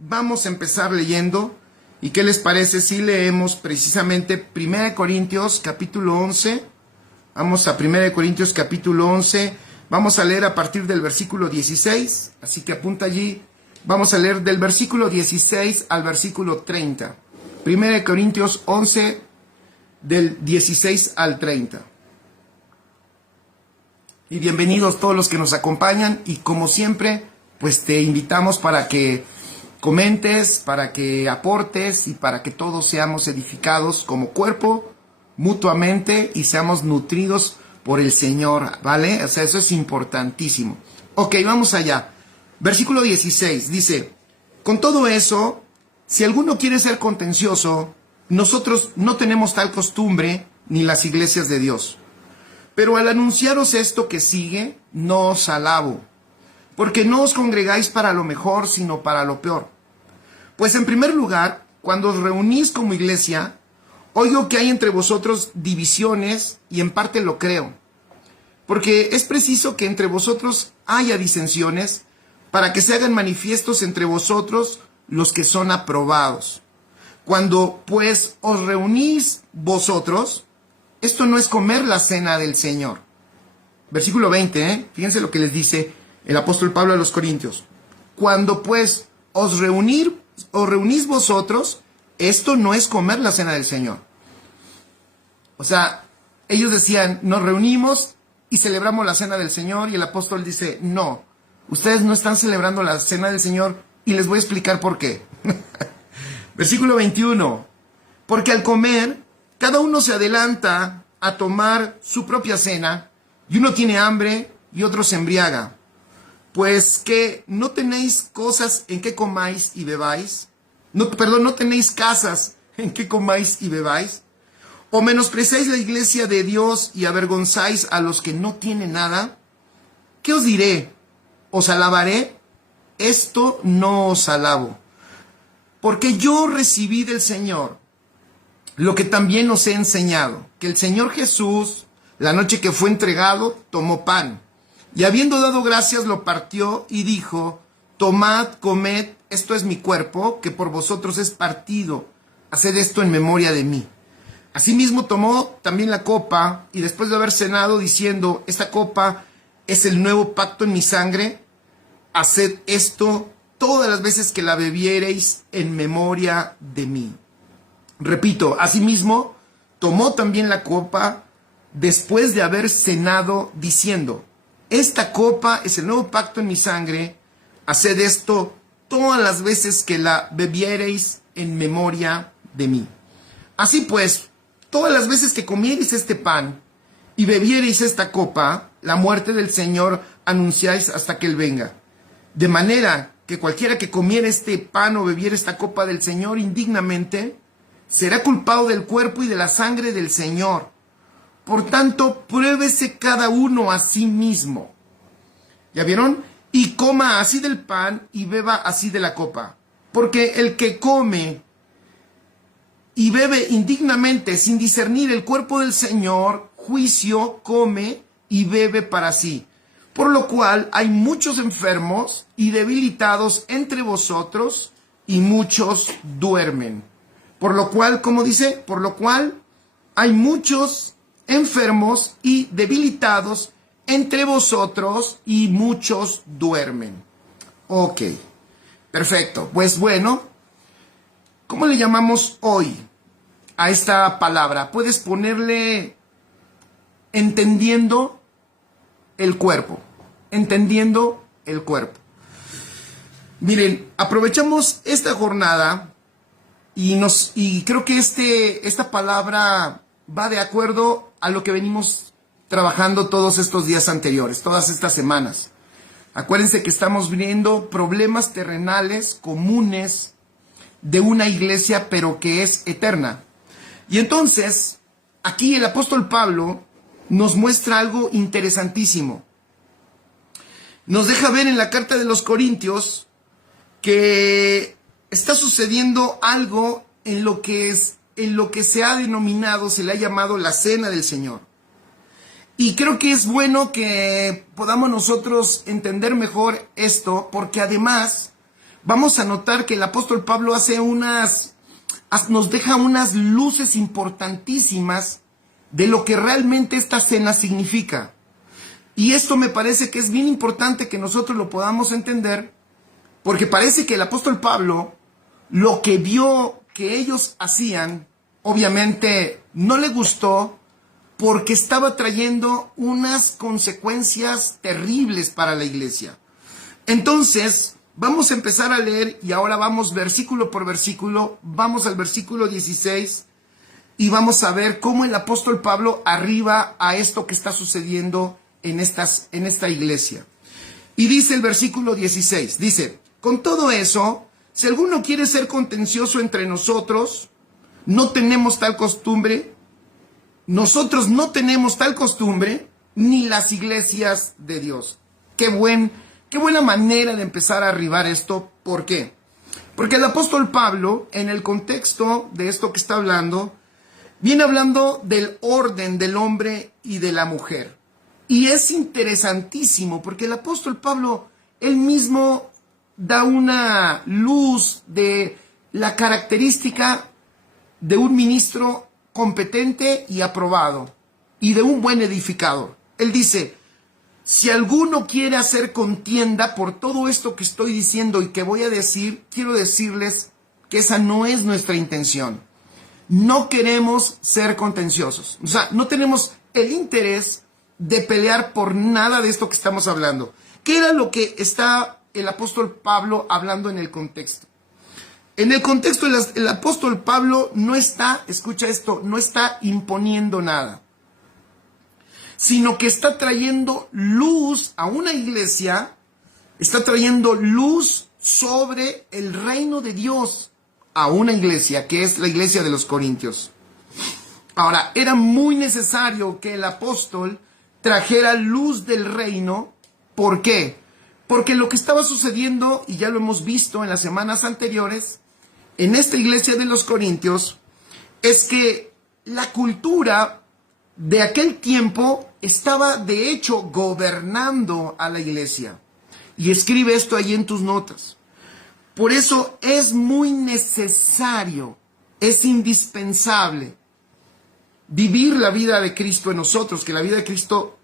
vamos a empezar leyendo. ¿Y qué les parece si leemos precisamente 1 Corintios capítulo 11? Vamos a 1 Corintios capítulo 11. Vamos a leer a partir del versículo 16. Así que apunta allí. Vamos a leer del versículo 16 al versículo 30. 1 Corintios 11, del 16 al 30. Y bienvenidos todos los que nos acompañan. Y como siempre, pues te invitamos para que comentes, para que aportes y para que todos seamos edificados como cuerpo mutuamente y seamos nutridos por el Señor, ¿vale? O sea, eso es importantísimo. Ok, vamos allá. Versículo 16 dice: con todo eso, si alguno quiere ser contencioso, nosotros no tenemos tal costumbre ni las iglesias de Dios. Pero al anunciaros esto que sigue, no os alabo, porque no os congregáis para lo mejor, sino para lo peor. Pues en primer lugar, cuando os reunís como iglesia, oigo que hay entre vosotros divisiones, y en parte lo creo. Porque es preciso que entre vosotros haya disensiones, para que se hagan manifiestos entre vosotros los que son aprobados. Cuando pues os reunís vosotros, esto no es comer la cena del Señor. Versículo 20, fíjense lo que les dice el apóstol Pablo a los Corintios. Cuando pues os reunís vosotros, esto no es comer la cena del Señor. O sea, ellos decían, nos reunimos y celebramos la cena del Señor, y el apóstol dice, no, ustedes no están celebrando la cena del Señor, y les voy a explicar por qué. Versículo 21, porque al comer, cada uno se adelanta a tomar su propia cena, y uno tiene hambre y otro se embriaga. Pues que no tenéis cosas en que comáis y bebáis, no tenéis casas en que comáis y bebáis, o menospreciáis la iglesia de Dios y avergonzáis a los que no tienen nada. ¿Qué os diré? ¿Os alabaré? Esto no os alabo, porque yo recibí del Señor lo que también os he enseñado, que el Señor Jesús, la noche que fue entregado, tomó pan, y habiendo dado gracias lo partió y dijo, tomad, comed, esto es mi cuerpo, que por vosotros es partido, haced esto en memoria de mí. Asimismo tomó también la copa, y después de haber cenado, diciendo, esta copa es el nuevo pacto en mi sangre, haced esto todas las veces que la bebiereis en memoria de mí. Repito, asimismo tomó también la copa, después de haber cenado, diciendo, esta copa es el nuevo pacto en mi sangre, haced esto todas las veces que la bebiereis en memoria de mí. Así pues, todas las veces que comiereis este pan y bebiereis esta copa, la muerte del Señor anunciáis hasta que Él venga. De manera que cualquiera que comiera este pan o bebiera esta copa del Señor indignamente, será culpado del cuerpo y de la sangre del Señor. Por tanto, pruébese cada uno a sí mismo. ¿Ya vieron? Y coma así del pan y beba así de la copa. Porque el que come y bebe indignamente sin discernir el cuerpo del Señor, juicio come y bebe para sí. Por lo cual hay muchos enfermos y debilitados entre vosotros, y muchos duermen. Por lo cual, ¿cómo dice? Por lo cual hay muchos enfermos y debilitados entre vosotros, y muchos duermen. Ok, perfecto. Pues bueno, ¿cómo le llamamos hoy a esta palabra? Puedes ponerle entendiendo el cuerpo. Entendiendo el cuerpo. Miren, aprovechamos esta jornada y creo que esta palabra va de acuerdo a lo que venimos trabajando todos estos días anteriores, todas estas semanas. Acuérdense que estamos viendo problemas terrenales comunes de una iglesia, pero que es eterna. Y entonces, aquí el apóstol Pablo nos muestra algo interesantísimo. Nos deja ver en la carta de los Corintios que está sucediendo algo en lo que se ha denominado, se le ha llamado la cena del Señor. Y creo que es bueno que podamos nosotros entender mejor esto, porque además vamos a notar que el apóstol Pablo nos deja unas luces importantísimas de lo que realmente esta cena significa. Y esto me parece que es bien importante que nosotros lo podamos entender, porque parece que el apóstol Pablo, lo que vio que ellos hacían, obviamente no le gustó, porque estaba trayendo unas consecuencias terribles para la iglesia. Entonces, vamos a empezar a leer y ahora vamos versículo por versículo. Vamos al versículo 16 y vamos a ver cómo el apóstol Pablo arriba a esto que está sucediendo en esta iglesia. Y dice el versículo 16, dice: con todo eso, si alguno quiere ser contencioso entre nosotros, no tenemos tal costumbre. Nosotros no tenemos tal costumbre, ni las iglesias de Dios. Qué buena manera de empezar a arribar esto. ¿Por qué? Porque el apóstol Pablo, en el contexto de esto que está hablando, viene hablando del orden del hombre y de la mujer. Y es interesantísimo porque el apóstol Pablo, él mismo da una luz de la característica de un ministro competente y aprobado, y de un buen edificador. Él dice: si alguno quiere hacer contienda por todo esto que estoy diciendo y que voy a decir, quiero decirles que esa no es nuestra intención. No queremos ser contenciosos. O sea, no tenemos el interés de pelear por nada de esto que estamos hablando. ¿Qué era lo que está el apóstol Pablo hablando en el contexto? En el contexto, el apóstol Pablo no está, escucha esto, no está imponiendo nada, sino que está trayendo luz a una iglesia, está trayendo luz sobre el reino de Dios a una iglesia, que es la iglesia de los Corintios. Ahora, era muy necesario que el apóstol trajera luz del reino. ¿Por qué? Porque lo que estaba sucediendo, y ya lo hemos visto en las semanas anteriores, en esta iglesia de los Corintios, es que la cultura de aquel tiempo estaba de hecho gobernando a la iglesia. Y escribe esto ahí en tus notas. Por eso es muy necesario, es indispensable vivir la vida de Cristo en nosotros, que la vida de Cristo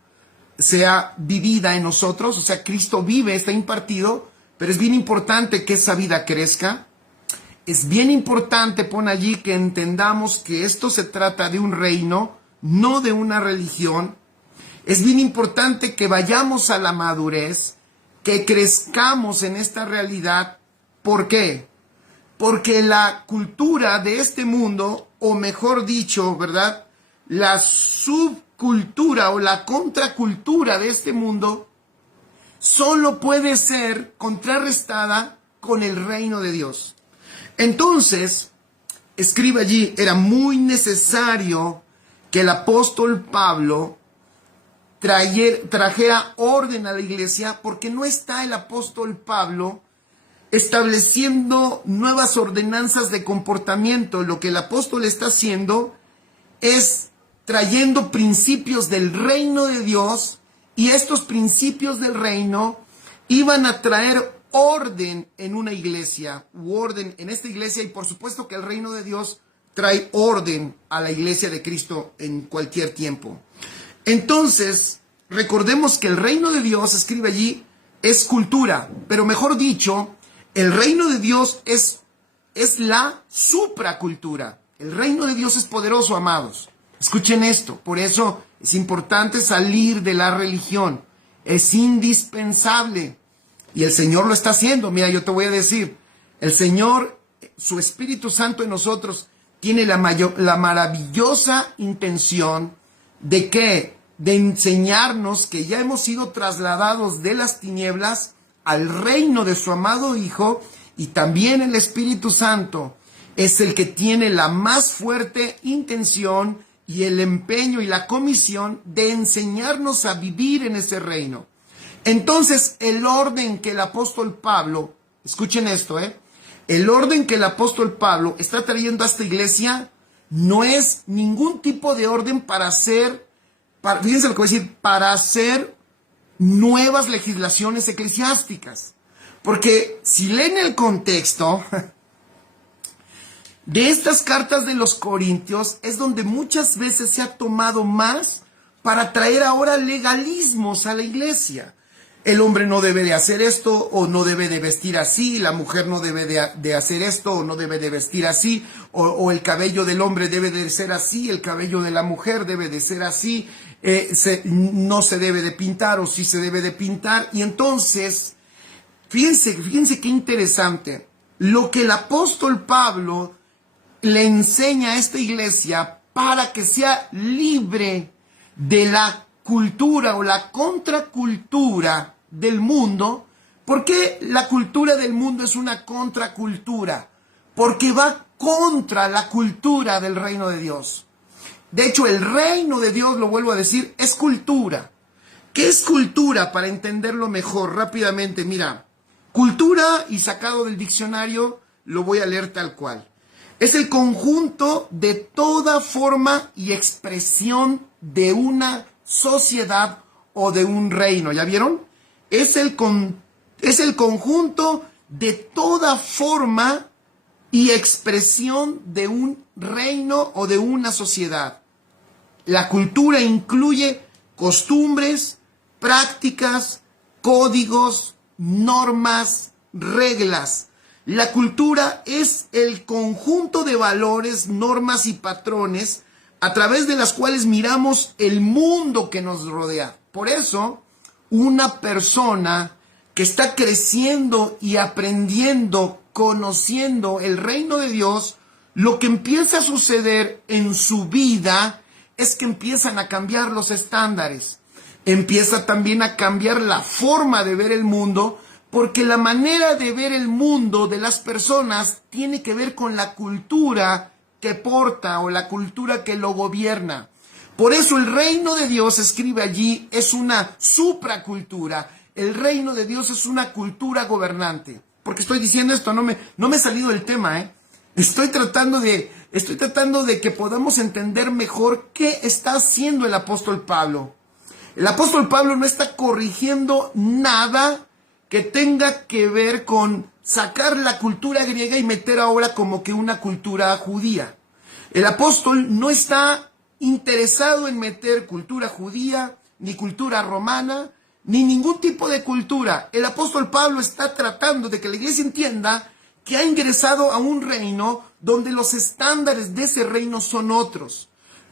sea vivida en nosotros. O sea, Cristo vive, está impartido, pero es bien importante que esa vida crezca. Es bien importante, pon allí, que entendamos que esto se trata de un reino, no de una religión. Es bien importante que vayamos a la madurez, que crezcamos en esta realidad. ¿Por qué? Porque la cultura de este mundo, o mejor dicho, ¿verdad?, la subcultura o la contracultura de este mundo, solo puede ser contrarrestada con el reino de Dios. Entonces, escribe allí, era muy necesario que el apóstol Pablo trajera orden a la iglesia, porque no está el apóstol Pablo estableciendo nuevas ordenanzas de comportamiento. Lo que el apóstol está haciendo es trayendo principios del reino de Dios, y estos principios del reino iban a traer orden en una iglesia, u orden en esta iglesia, y por supuesto que el reino de Dios trae orden a la iglesia de Cristo en cualquier tiempo. Entonces, recordemos que el reino de Dios, escribe allí, es cultura, pero mejor dicho, el reino de Dios es la supracultura. El reino de Dios es poderoso, amados. Escuchen esto, por eso es importante salir de la religión. Es indispensable. Y el Señor lo está haciendo. Mira, yo te voy a decir, el Señor, su Espíritu Santo en nosotros, tiene la maravillosa intención de ¿qué? De enseñarnos que ya hemos sido trasladados de las tinieblas al reino de su amado Hijo, y también el Espíritu Santo es el que tiene la más fuerte intención y el empeño y la comisión de enseñarnos a vivir en ese reino. Entonces, el orden que el apóstol Pablo, escuchen esto, el orden que el apóstol Pablo está trayendo a esta iglesia no es ningún tipo de orden fíjense lo que voy a decir, para hacer nuevas legislaciones eclesiásticas. Porque si leen el contexto de estas cartas de los Corintios, es donde muchas veces se ha tomado más para traer ahora legalismos a la iglesia. El hombre no debe de hacer esto o no debe de vestir así, la mujer no debe de hacer esto o no debe de vestir así, o el cabello del hombre debe de ser así, el cabello de la mujer debe de ser así, no se debe de pintar o sí se debe de pintar. Y entonces, fíjense qué interesante, lo que el apóstol Pablo le enseña a esta iglesia para que sea libre de la cultura o la contracultura del mundo. ¿Por qué la cultura del mundo es una contracultura? Porque va contra la cultura del reino de Dios. De hecho, el reino de Dios, lo vuelvo a decir, es cultura. ¿Qué es cultura? Para entenderlo mejor, rápidamente, mira, cultura, y sacado del diccionario, lo voy a leer tal cual. Es el conjunto de toda forma y expresión de una sociedad o de un reino. ¿Ya vieron? Es el conjunto de toda forma y expresión de un reino o de una sociedad. La cultura incluye costumbres, prácticas, códigos, normas, reglas. La cultura es el conjunto de valores, normas y patrones a través de las cuales miramos el mundo que nos rodea. Por eso, una persona que está creciendo y aprendiendo, conociendo el reino de Dios, lo que empieza a suceder en su vida es que empiezan a cambiar los estándares. Empieza también a cambiar la forma de ver el mundo, porque la manera de ver el mundo de las personas tiene que ver con la cultura que porta o la cultura que lo gobierna. Por eso el reino de Dios, escribe allí, es una supracultura. El reino de Dios es una cultura gobernante. Porque estoy diciendo esto, no me he salido del tema, ¿eh? Estoy tratando de que podamos entender mejor qué está haciendo el apóstol Pablo. El apóstol Pablo no está corrigiendo nada que tenga que ver con sacar la cultura griega y meter ahora como que una cultura judía. El apóstol no está interesado en meter cultura judía, ni cultura romana, ni ningún tipo de cultura. El apóstol Pablo está tratando de que la iglesia entienda que ha ingresado a un reino donde los estándares de ese reino son otros,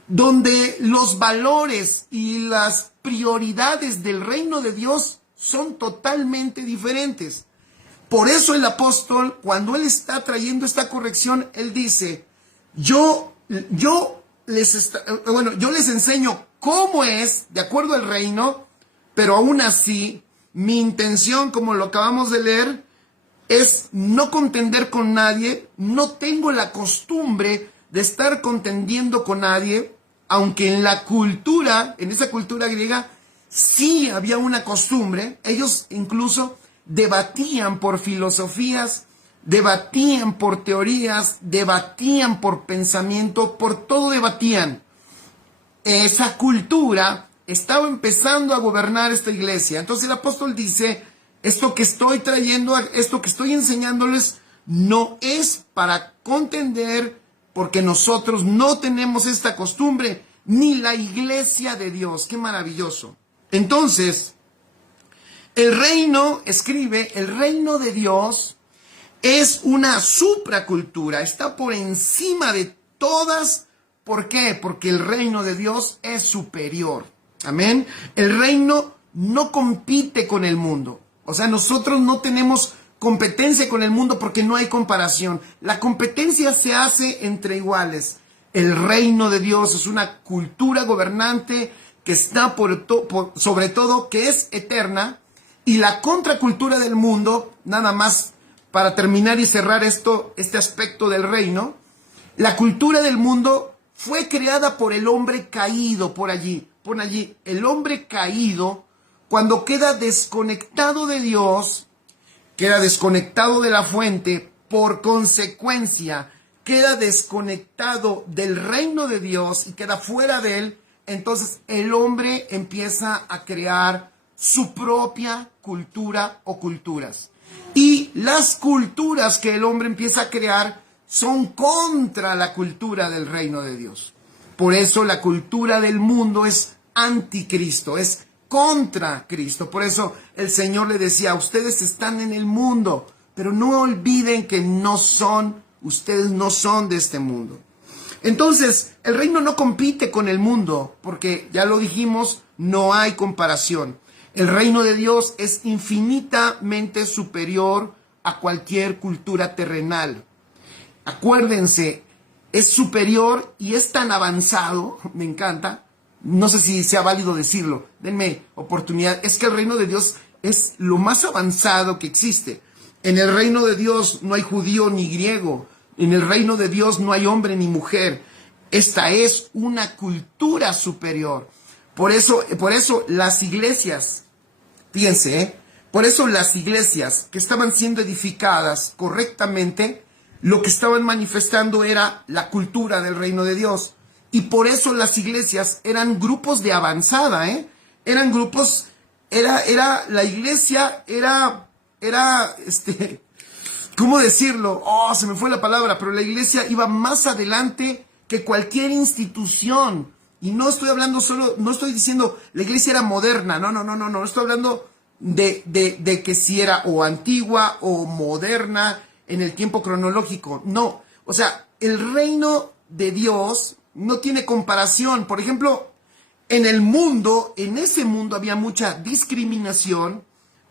donde los valores y las prioridades del reino de Dios son totalmente diferentes. Por eso el apóstol, cuando él está trayendo esta corrección, él dice, yo les enseño cómo es, de acuerdo al reino, pero aún así, mi intención, como lo acabamos de leer, es no contender con nadie. No tengo la costumbre de estar contendiendo con nadie, aunque en esa cultura griega, sí había una costumbre. Ellos incluso debatían por filosofías, debatían por teorías, debatían por pensamiento, por todo debatían. Esa cultura estaba empezando a gobernar esta iglesia. Entonces el apóstol dice, esto que estoy trayendo, esto que estoy enseñándoles, no es para contender, porque nosotros no tenemos esta costumbre, ni la iglesia de Dios. ¡Qué maravilloso! Entonces, el reino de Dios es una supracultura, está por encima de todas. ¿Por qué? Porque el reino de Dios es superior. Amén. El reino no compite con el mundo. O sea, nosotros no tenemos competencia con el mundo porque no hay comparación. La competencia se hace entre iguales. El reino de Dios es una cultura gobernante que está sobre todo, que es eterna, y la contracultura del mundo, nada más para terminar y cerrar este aspecto del reino, la cultura del mundo fue creada por el hombre caído. Pon allí, el hombre caído, cuando queda desconectado de Dios, queda desconectado de la fuente, por consecuencia, queda desconectado del reino de Dios y queda fuera de él. Entonces el hombre empieza a crear su propia cultura o culturas. Y las culturas que el hombre empieza a crear son contra la cultura del reino de Dios. Por eso la cultura del mundo es anticristo, es contra Cristo. Por eso el Señor le decía, ustedes están en el mundo, pero no olviden que ustedes no son de este mundo. Entonces, el reino no compite con el mundo, porque ya lo dijimos, no hay comparación. El reino de Dios es infinitamente superior a cualquier cultura terrenal. Acuérdense, es superior y es tan avanzado, me encanta, no sé si sea válido decirlo, denme oportunidad, es que el reino de Dios es lo más avanzado que existe. En el reino de Dios no hay judío ni griego, en el reino de Dios no hay hombre ni mujer. Esta es una cultura superior. Por eso las iglesias, fíjense, por eso las iglesias que estaban siendo edificadas correctamente, lo que estaban manifestando era la cultura del reino de Dios. Y por eso las iglesias eran grupos de avanzada, eran grupos, la iglesia era, ¿cómo decirlo? Oh, se me fue la palabra, pero la iglesia iba más adelante que cualquier institución. Y no estoy hablando no estoy diciendo la iglesia era moderna, no estoy hablando de que si era o antigua o moderna en el tiempo cronológico, no. O sea, el reino de Dios no tiene comparación. Por ejemplo, en ese mundo había mucha discriminación,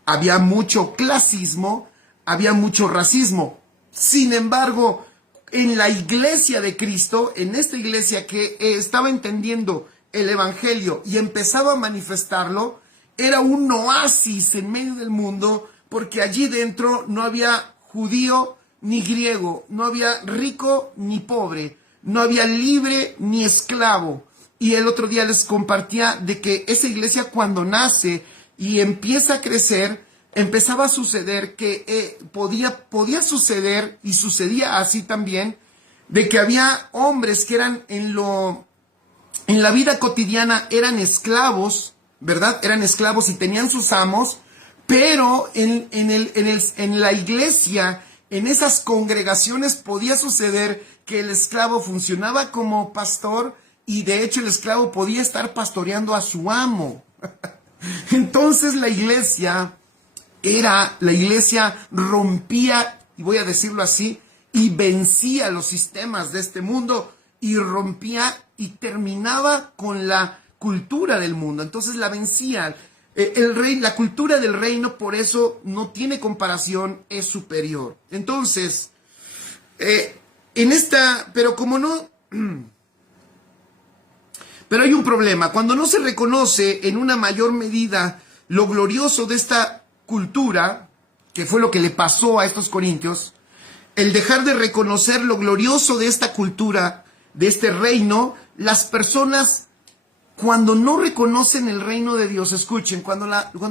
había mucho clasismo, había mucho racismo. Sin embargo, en la iglesia de Cristo, en esta iglesia que estaba entendiendo el evangelio y empezaba a manifestarlo, era un oasis en medio del mundo, porque allí dentro no había judío ni griego, no había rico ni pobre, no había libre ni esclavo. Y el otro día les compartía de que esa iglesia, cuando nace y empieza a crecer, empezaba a suceder que podía suceder, y sucedía así también, de que había hombres que eran en la vida cotidiana eran esclavos, ¿verdad? Eran esclavos y tenían sus amos, pero en la iglesia, en esas congregaciones, podía suceder que el esclavo funcionaba como pastor, y de hecho el esclavo podía estar pastoreando a su amo. Entonces la iglesia rompía, y voy a decirlo así, y vencía los sistemas de este mundo, y rompía y terminaba con la cultura del mundo. Entonces la vencía. La cultura del reino, por eso no tiene comparación, es superior. Entonces, pero como no, pero hay un problema. Cuando no se reconoce en una mayor medida lo glorioso de esta cultura, que fue lo que le pasó a estos corintios, el dejar de reconocer lo glorioso de esta cultura, de este reino, las personas, cuando no reconocen el reino de Dios, escuchen, cuando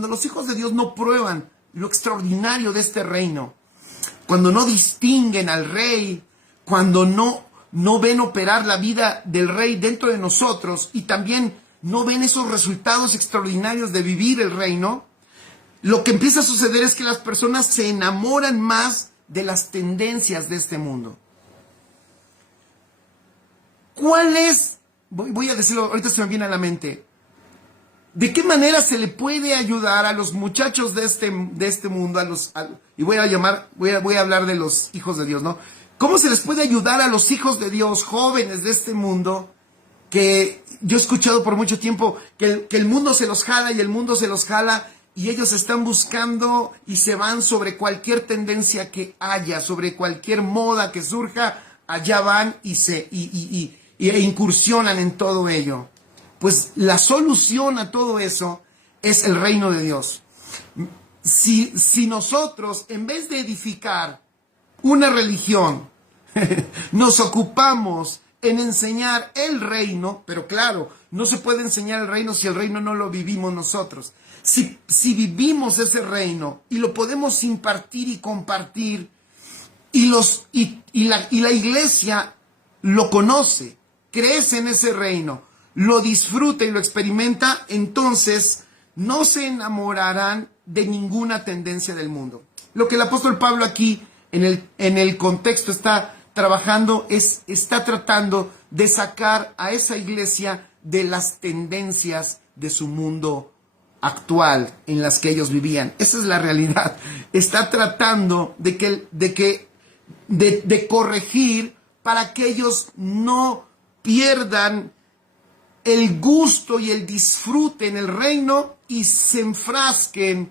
los hijos de Dios no prueban lo extraordinario de este reino, cuando no distinguen al rey, cuando no ven operar la vida del rey dentro de nosotros, y también no ven esos resultados extraordinarios de vivir el reino, lo que empieza a suceder es que las personas se enamoran más de las tendencias de este mundo. ¿Cuál es? Voy a decirlo, ahorita se me viene a la mente. ¿De qué manera se le puede ayudar a los muchachos de este mundo, y voy a hablar de los hijos de Dios, ¿no? ¿Cómo se les puede ayudar a los hijos de Dios, jóvenes de este mundo, que yo he escuchado por mucho tiempo que el mundo se los jala y el mundo se los jala, y ellos están buscando y se van sobre cualquier tendencia que haya, sobre cualquier moda que surja, allá van e incursionan en todo ello? Pues la solución a todo eso es el reino de Dios. Si nosotros, en vez de edificar una religión, nos ocupamos en enseñar el reino, pero claro, no se puede enseñar el reino si el reino no lo vivimos nosotros. Si vivimos ese reino y lo podemos impartir y compartir, y la iglesia lo conoce, crece en ese reino, lo disfruta y lo experimenta, entonces no se enamorarán de ninguna tendencia del mundo. Lo que el apóstol Pablo aquí en el contexto está trabajando está tratando de sacar a esa iglesia de las tendencias de su mundo actual en las que ellos vivían. Esa es la realidad. Está tratando de corregir para que ellos no pierdan el gusto y el disfrute en el reino y se enfrasquen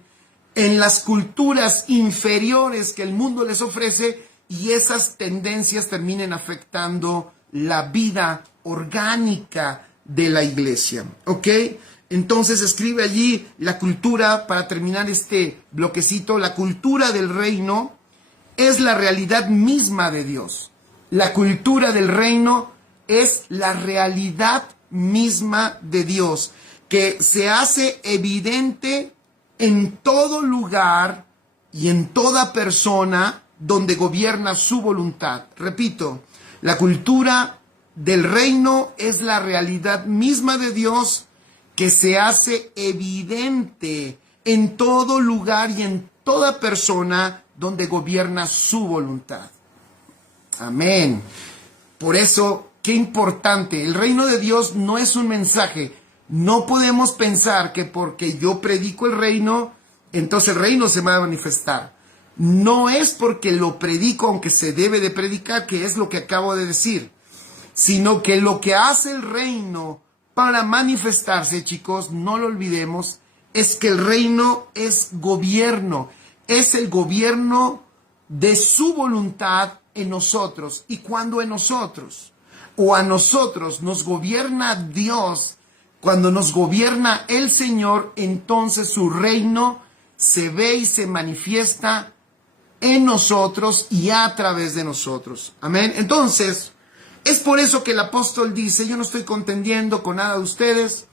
en las culturas inferiores que el mundo les ofrece y esas tendencias terminen afectando la vida orgánica de la iglesia. ¿Ok? Entonces escribe allí la cultura, para terminar este bloquecito, la cultura del reino es la realidad misma de Dios. La cultura del reino es la realidad misma de Dios, que se hace evidente en todo lugar y en toda persona donde gobierna su voluntad. Repito, la cultura del reino es la realidad misma de Dios, que se hace evidente en todo lugar y en toda persona donde gobierna su voluntad. Amén. Por eso, qué importante. El reino de Dios no es un mensaje. No podemos pensar que porque yo predico el reino, entonces el reino se va a manifestar. No es porque lo predico, aunque se debe de predicar, que es lo que acabo de decir, sino que lo que hace el reino para manifestarse, chicos, no lo olvidemos, es que el reino es gobierno, es el gobierno de su voluntad en nosotros. Y cuando en nosotros o a nosotros nos gobierna Dios, cuando nos gobierna el Señor, entonces su reino se ve y se manifiesta en nosotros y a través de nosotros. Amén. Entonces, es por eso que el apóstol dice, yo no estoy contendiendo con nada de ustedes.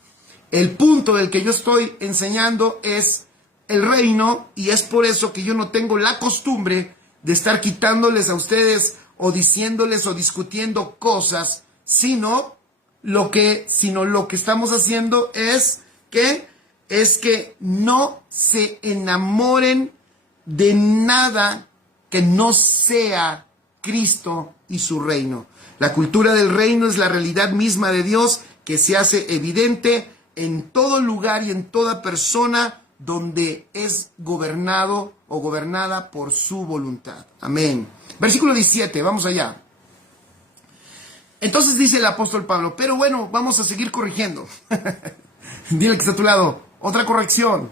El punto del que yo estoy enseñando es el reino, y es por eso que yo no tengo la costumbre de estar quitándoles a ustedes o diciéndoles o discutiendo cosas, sino lo que estamos haciendo es que no se enamoren de nada que no sea Cristo y su reino. La cultura del reino es la realidad misma de Dios, que se hace evidente en todo lugar y en toda persona donde es gobernado o gobernada por su voluntad. Amén. Versículo 17, vamos allá. Entonces dice el apóstol Pablo, pero bueno, vamos a seguir corrigiendo. Dile que está a tu lado, otra corrección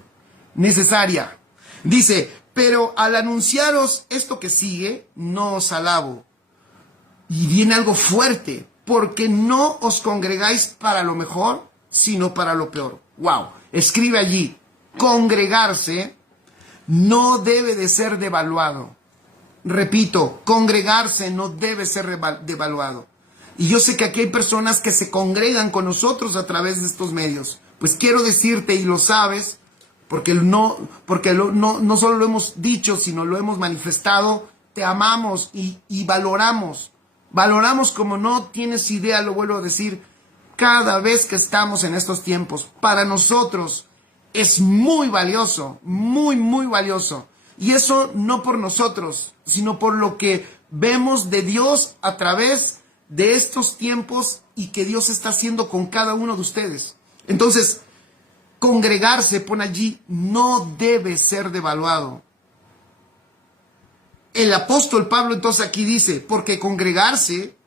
necesaria. Dice, pero al anunciaros esto que sigue, no os alabo. Y viene algo fuerte, porque no os congregáis para lo mejor, sino para lo peor. Wow, escribe allí, congregarse no debe de ser devaluado. Repito, congregarse no debe ser devaluado. Y yo sé que aquí hay personas que se congregan con nosotros a través de estos medios. Pues quiero decirte, y lo sabes, porque no solo lo hemos dicho, sino lo hemos manifestado, te amamos y valoramos. Valoramos como no tienes idea, lo vuelvo a decir, cada vez que estamos en estos tiempos. Para nosotros es muy valioso, muy, muy valioso. Y eso no por nosotros, sino por lo que vemos de Dios a través de estos tiempos y que Dios está haciendo con cada uno de ustedes. Entonces, congregarse, pone allí, no debe ser devaluado. El apóstol Pablo entonces aquí dice, porque congregarse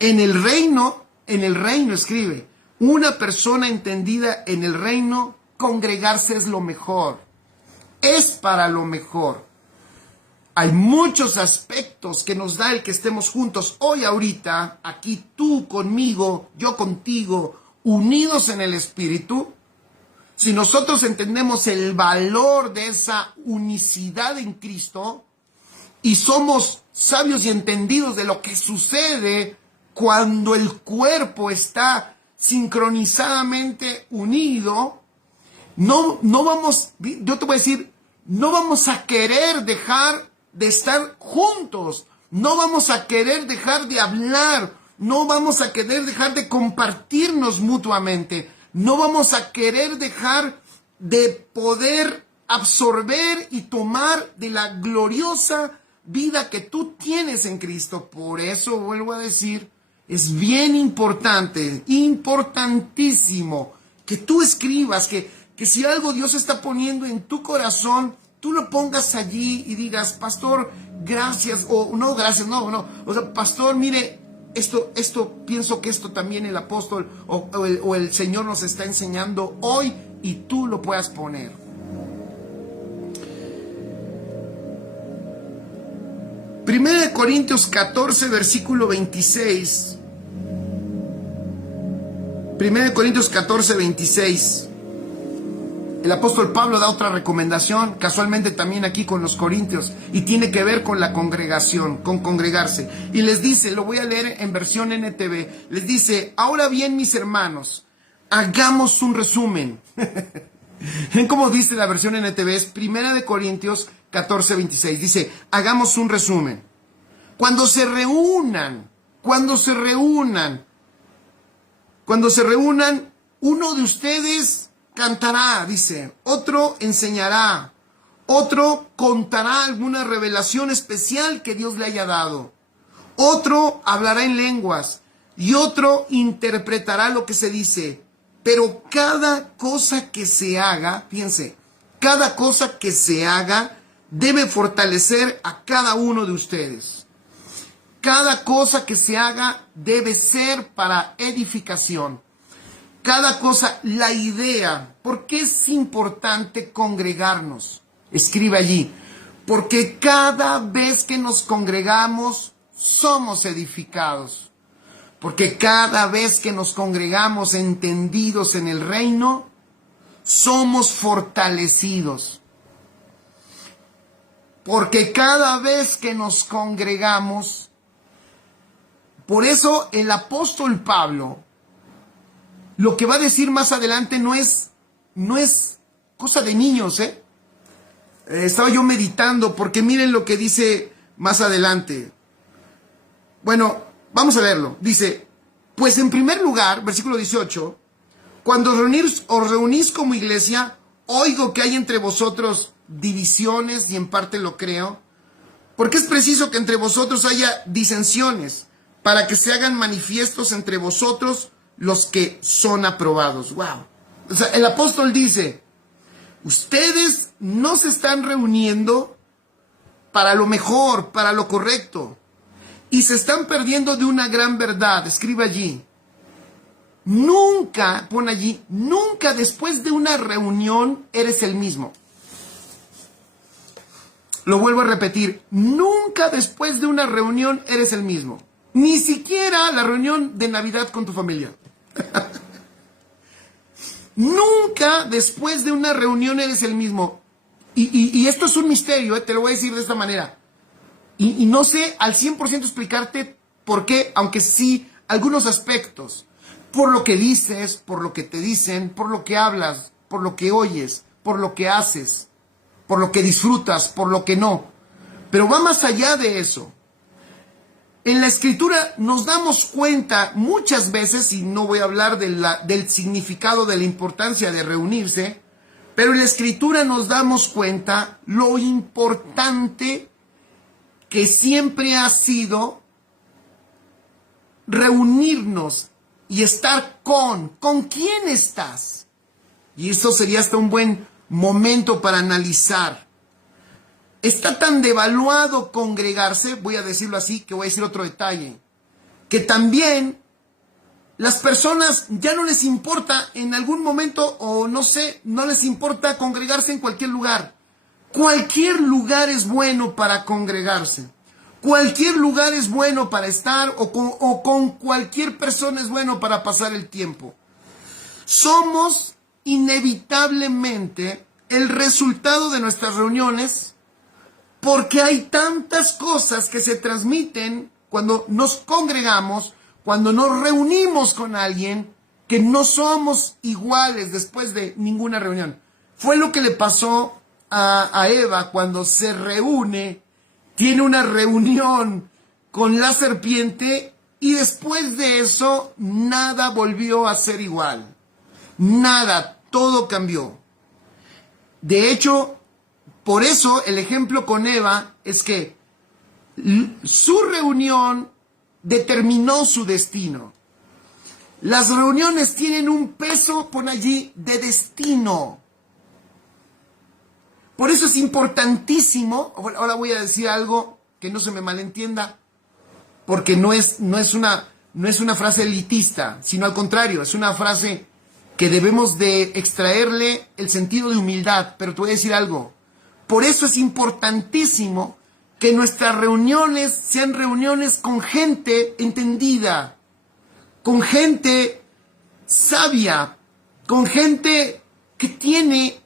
en el reino escribe, una persona entendida en el reino, congregarse es lo mejor, es para lo mejor. Hay muchos aspectos que nos da el que estemos juntos hoy, ahorita, aquí tú conmigo, yo contigo, unidos en el Espíritu. Si nosotros entendemos el valor de esa unicidad en Cristo y somos sabios y entendidos de lo que sucede cuando el cuerpo está sincronizadamente unido, no vamos, yo te voy a decir, no vamos a querer dejar de estar juntos, no vamos a querer dejar de hablar, no vamos a querer dejar de compartirnos mutuamente, no vamos a querer dejar de poder absorber y tomar de la gloriosa vida que tú tienes en Cristo. Por eso vuelvo a decir, es bien importante, importantísimo, que tú escribas, que si algo Dios está poniendo en tu corazón, tú lo pongas allí y digas, pastor, gracias, o no, gracias, no, o sea, pastor, mire, esto, pienso que esto también el apóstol o el Señor nos está enseñando hoy, y tú lo puedas poner. Primera de Corintios 14, versículo 26. Primera de Corintios 14, 26. El apóstol Pablo da otra recomendación, casualmente también aquí con los corintios, y tiene que ver con la congregación, con congregarse. Y les dice, lo voy a leer en versión NTV, les dice, ahora bien, mis hermanos, hagamos un resumen. ¿Ven cómo dice la versión NTV? Es Primera de Corintios 14, 26. Dice, hagamos un resumen. Cuando se reúnan, uno de ustedes cantará, dice, otro enseñará, otro contará alguna revelación especial que Dios le haya dado, otro hablará en lenguas y otro interpretará lo que se dice. Pero cada cosa que se haga, fíjense, cada cosa que se haga debe fortalecer a cada uno de ustedes. Cada cosa que se haga debe ser para edificación. Cada cosa, la idea. ¿Por qué es importante congregarnos? Escribe allí. Porque cada vez que nos congregamos, somos edificados. Porque cada vez que nos congregamos entendidos en el reino, somos fortalecidos. Porque cada vez que nos congregamos, por eso el apóstol Pablo, lo que va a decir más adelante no es cosa de niños, Estaba yo meditando, porque miren lo que dice más adelante. Bueno, vamos a leerlo. Dice, pues en primer lugar, versículo 18, cuando os reunís como iglesia, oigo que hay entre vosotros divisiones, y en parte lo creo, porque es preciso que entre vosotros haya disensiones, para que se hagan manifiestos entre vosotros los que son aprobados. Wow. O sea, el apóstol dice, ustedes no se están reuniendo para lo mejor, para lo correcto, y se están perdiendo de una gran verdad. Escribe allí. Nunca, pon allí, nunca después de una reunión eres el mismo. Lo vuelvo a repetir, nunca después de una reunión eres el mismo. Ni siquiera la reunión de Navidad con tu familia. Nunca después de una reunión eres el mismo. Y esto es un misterio, te lo voy a decir de esta manera. Y no sé al 100% explicarte por qué, aunque sí algunos aspectos. Por lo que dices, por lo que te dicen, por lo que hablas, por lo que oyes, por lo que haces, por lo que disfrutas, por lo que no. Pero va más allá de eso. En la Escritura nos damos cuenta muchas veces, y no voy a hablar del significado, de la importancia de reunirse, pero en la Escritura nos damos cuenta lo importante que siempre ha sido reunirnos y estar con quién estás. Y eso sería hasta un buen momento para analizar. Está tan devaluado congregarse, voy a decirlo así, que voy a decir otro detalle, que también las personas ya no les importa en algún momento, o no sé, no les importa congregarse en cualquier lugar. Cualquier lugar es bueno para congregarse. Cualquier lugar es bueno para estar, o con cualquier persona es bueno para pasar el tiempo. Somos inevitablemente el resultado de nuestras reuniones, porque hay tantas cosas que se transmiten cuando nos congregamos, cuando nos reunimos con alguien, que no somos iguales después de ninguna reunión. Fue lo que le pasó a Eva cuando se reúne, tiene una reunión con la serpiente, y después de eso nada volvió a ser igual. Nada, todo cambió. De hecho, Por eso el ejemplo con Eva es que su reunión determinó su destino. Las reuniones tienen un peso, pon allí, de destino. Por eso es importantísimo, ahora voy a decir algo que no se me malentienda, porque no es una frase elitista, sino al contrario, es una frase que debemos de extraerle el sentido de humildad. Pero te voy a decir algo, por eso es importantísimo que nuestras reuniones sean reuniones con gente entendida, con gente sabia, con gente que tiene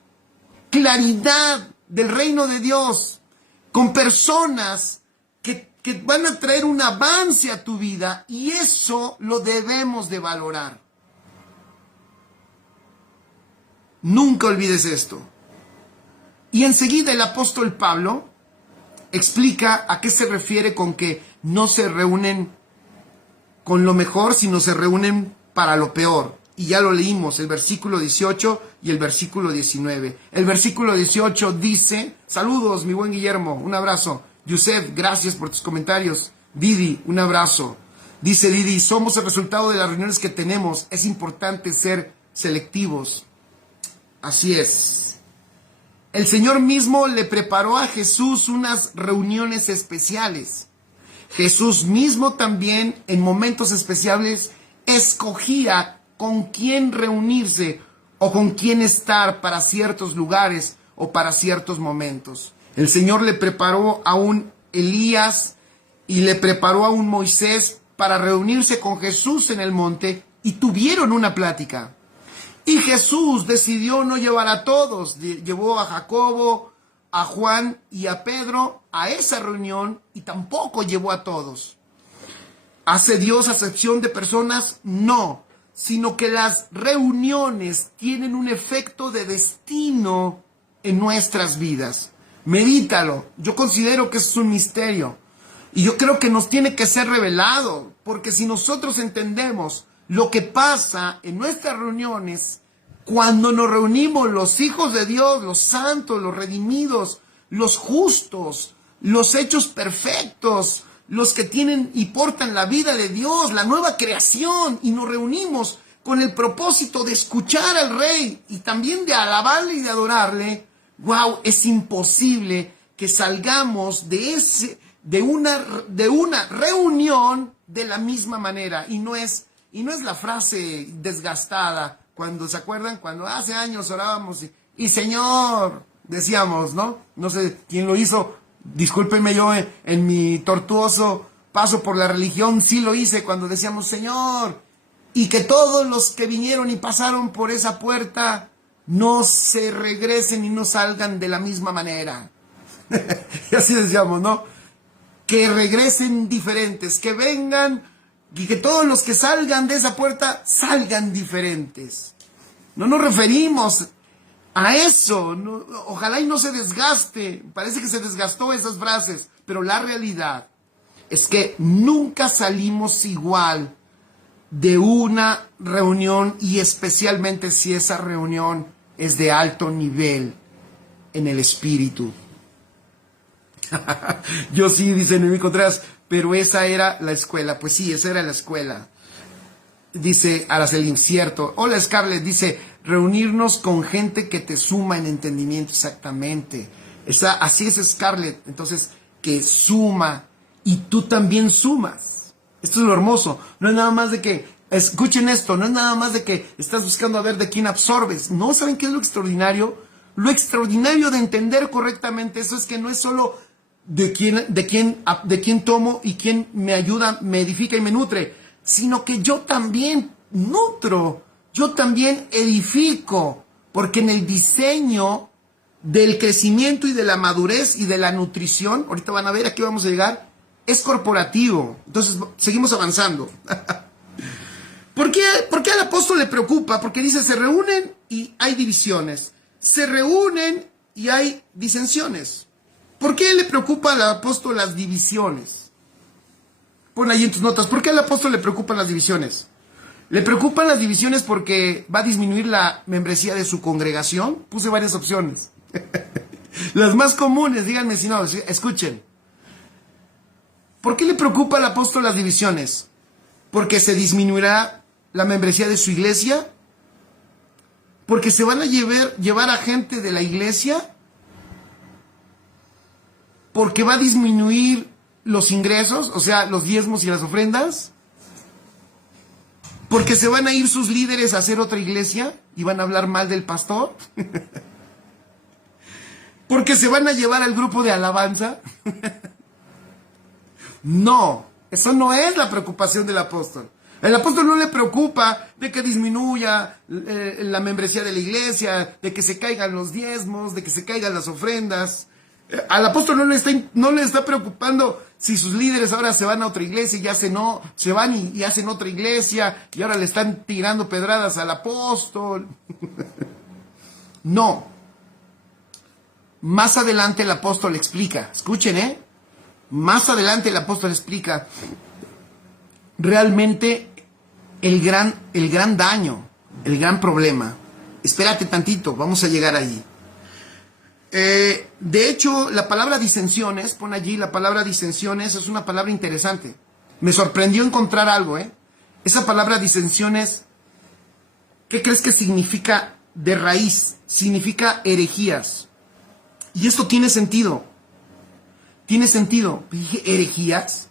claridad del reino de Dios, con personas que van a traer un avance a tu vida, y eso lo debemos de valorar. Nunca olvides esto. Y enseguida el apóstol Pablo explica a qué se refiere con que no se reúnen con lo mejor, sino se reúnen para lo peor. Y ya lo leímos, el versículo 18 y el versículo 19. El versículo 18 dice, saludos mi buen Guillermo, un abrazo. Yusef, gracias por tus comentarios. Didi, un abrazo. Dice Didi, somos el resultado de las reuniones que tenemos. Es importante ser selectivos. Así es. El Señor mismo le preparó a Jesús unas reuniones especiales. Jesús mismo también en momentos especiales escogía con quién reunirse o con quién estar para ciertos lugares o para ciertos momentos. El Señor le preparó a un Elías y le preparó a un Moisés para reunirse con Jesús en el monte, y tuvieron una plática. Y Jesús decidió no llevar a todos, llevó a Jacobo, a Juan y a Pedro a esa reunión, y tampoco llevó a todos. ¿Hace Dios acepción de personas? No, sino que las reuniones tienen un efecto de destino en nuestras vidas. Medítalo, yo considero que es un misterio, y yo creo que nos tiene que ser revelado, porque si nosotros entendemos lo que pasa en nuestras reuniones, cuando nos reunimos los hijos de Dios, los santos, los redimidos, los justos, los hechos perfectos, los que tienen y portan la vida de Dios, la nueva creación, y nos reunimos con el propósito de escuchar al Rey y también de alabarle y de adorarle, wow, es imposible que salgamos de una reunión de la misma manera. Y no es la frase desgastada, cuando se acuerdan, cuando hace años orábamos y Señor, decíamos, ¿no? No sé quién lo hizo, discúlpenme, yo en mi tortuoso paso por la religión sí lo hice, cuando decíamos Señor, y que todos los que vinieron y pasaron por esa puerta no se regresen y no salgan de la misma manera. Y así decíamos, ¿no? Que regresen diferentes, que vengan y que todos los que salgan de esa puerta salgan diferentes. No nos referimos a eso, no, ojalá y no se desgaste, parece que se desgastó esas frases, pero la realidad es que nunca salimos igual de una reunión, y especialmente si esa reunión es de alto nivel en el espíritu. Yo sí, dice Noemí Contreras, pero esa era la escuela. Pues sí, esa era la escuela. Dice Araceli, incierto. Hola Scarlett, dice, reunirnos con gente que te suma en entendimiento. Exactamente. Así es Scarlett. Entonces, que suma y tú también sumas. Esto es lo hermoso. No es nada más de que, escuchen esto, no es nada más de que estás buscando a ver de quién absorbes. No, ¿saben qué es lo extraordinario? Lo extraordinario de entender correctamente eso es que no es solo de quién tomo y quién me ayuda, me edifica y me nutre, sino que yo también nutro, yo también edifico, porque en el diseño del crecimiento y de la madurez y de la nutrición, ahorita van a ver, aquí vamos a llegar, es corporativo. Entonces, seguimos avanzando. ¿Por qué al apóstol le preocupa? Porque dice, se reúnen y hay divisiones. Se reúnen y hay disensiones. ¿Por qué le preocupa al apóstol las divisiones? Pon ahí en tus notas, ¿por qué al apóstol le preocupan las divisiones? ¿Le preocupan las divisiones porque va a disminuir la membresía de su congregación? Puse varias opciones. Las más comunes, díganme si no, escuchen. ¿Por qué le preocupa al apóstol las divisiones? ¿Porque se disminuirá la membresía de su iglesia? ¿Porque se van a llevar a gente de la iglesia? ¿Porque va a disminuir los ingresos, o sea, los diezmos y las ofrendas? ¿Porque se van a ir sus líderes a hacer otra iglesia y van a hablar mal del pastor? ¿Porque se van a llevar al grupo de alabanza? No, eso no es la preocupación del apóstol. El apóstol no le preocupa de que disminuya la membresía de la iglesia, de que se caigan los diezmos, de que se caigan las ofrendas. Al apóstol no le está preocupando si sus líderes ahora se van a otra iglesia y se van y hacen otra iglesia y ahora le están tirando pedradas al apóstol. No. Más adelante el apóstol explica, escuchen, más adelante el apóstol explica realmente el gran daño, el gran problema. Espérate tantito, vamos a llegar ahí. De hecho, la palabra disensiones, pon allí la palabra disensiones, es una palabra interesante. Me sorprendió encontrar algo, Esa palabra disensiones, ¿qué crees que significa de raíz? Significa herejías. Y esto tiene sentido. Tiene sentido. Dije, ¿herejías?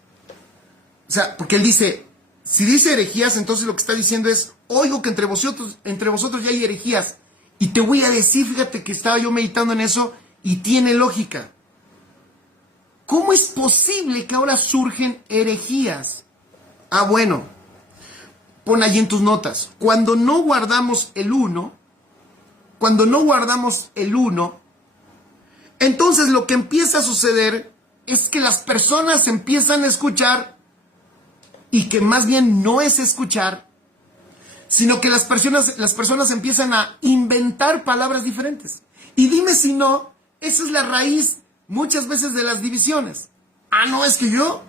O sea, porque él dice, si dice herejías, entonces lo que está diciendo es, oigo que entre vosotros ya hay herejías. Y te voy a decir, fíjate que estaba yo meditando en eso y tiene lógica. ¿Cómo es posible que ahora surgen herejías? Ah, bueno, pon allí en tus notas. Cuando no guardamos el uno, entonces lo que empieza a suceder es que las personas empiezan a escuchar y que más bien no es escuchar, sino que las personas empiezan a inventar palabras diferentes. Y dime si no, esa es la raíz muchas veces de las divisiones. Ah, no, es que yo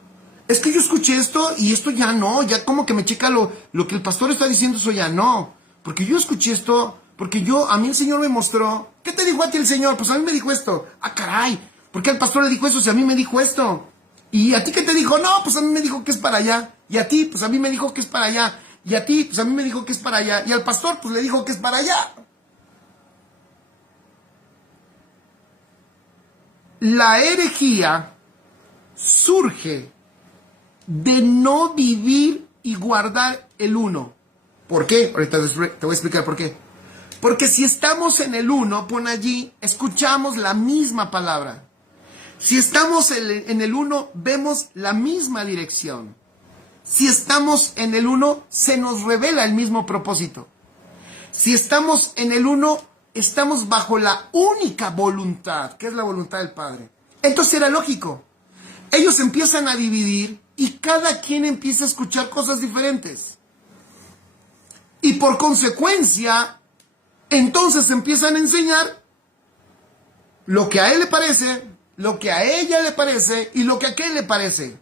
escuché esto y esto ya no, ya como que me checa lo que el pastor está diciendo, eso ya no. Porque yo escuché esto, porque a mí el Señor me mostró. ¿Qué te dijo a ti el Señor? Pues a mí me dijo esto. Ah, caray, ¿por qué al pastor le dijo eso si a mí me dijo esto? ¿Y a ti qué te dijo? No, pues a mí me dijo que es para allá. Y a ti, pues a mí me dijo que es para allá. Y a ti, pues a mí me dijo que es para allá. Y al pastor, pues le dijo que es para allá. La herejía surge de no vivir y guardar el uno. ¿Por qué? Ahorita te voy a explicar por qué. Porque si estamos en el uno, pon allí, escuchamos la misma palabra. Si estamos en el uno, vemos la misma dirección. Si estamos en el uno, se nos revela el mismo propósito. Si estamos en el uno, estamos bajo la única voluntad, que es la voluntad del Padre. Entonces era lógico. Ellos empiezan a dividir y cada quien empieza a escuchar cosas diferentes. Y por consecuencia, entonces empiezan a enseñar lo que a él le parece, lo que a ella le parece y lo que a aquel le parece.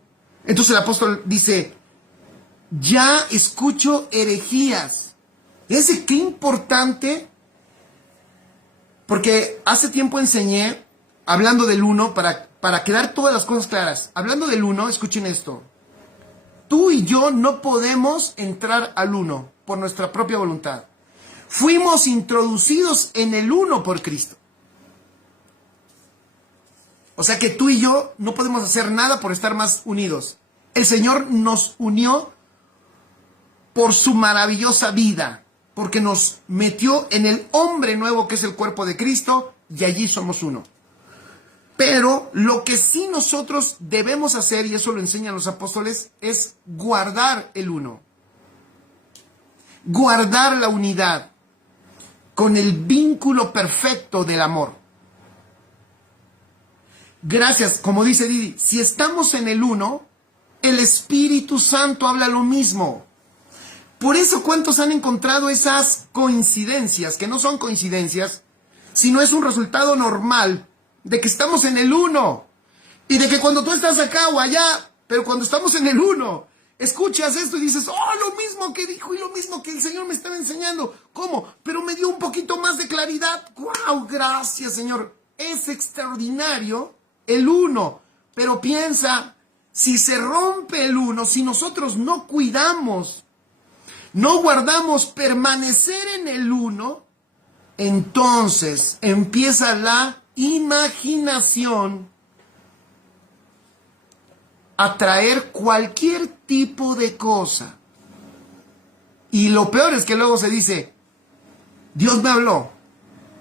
Entonces el apóstol dice, ya escucho herejías. Fíjense qué importante, porque hace tiempo enseñé, hablando del uno, para quedar todas las cosas claras. Hablando del uno, escuchen esto. Tú y yo no podemos entrar al uno por nuestra propia voluntad. Fuimos introducidos en el uno por Cristo. O sea que tú y yo no podemos hacer nada por estar más unidos. El Señor nos unió por su maravillosa vida, porque nos metió en el hombre nuevo que es el cuerpo de Cristo y allí somos uno. Pero lo que sí nosotros debemos hacer, y eso lo enseñan los apóstoles, es guardar el uno. Guardar la unidad con el vínculo perfecto del amor. Gracias, como dice Didi, si estamos en el uno, el Espíritu Santo habla lo mismo. Por eso, ¿cuántos han encontrado esas coincidencias? Que no son coincidencias, sino es un resultado normal de que estamos en el uno. Y de que cuando tú estás acá o allá, pero cuando estamos en el uno, escuchas esto y dices, oh, lo mismo que dijo y lo mismo que el Señor me estaba enseñando. ¿Cómo? Pero me dio un poquito más de claridad. ¡Wow! Gracias, Señor. es extraordinario el uno. Pero piensa, si se rompe el uno, si nosotros no cuidamos, no guardamos permanecer en el uno, entonces empieza la imaginación a traer cualquier tipo de cosa. Y lo peor es que luego se dice, Dios me habló,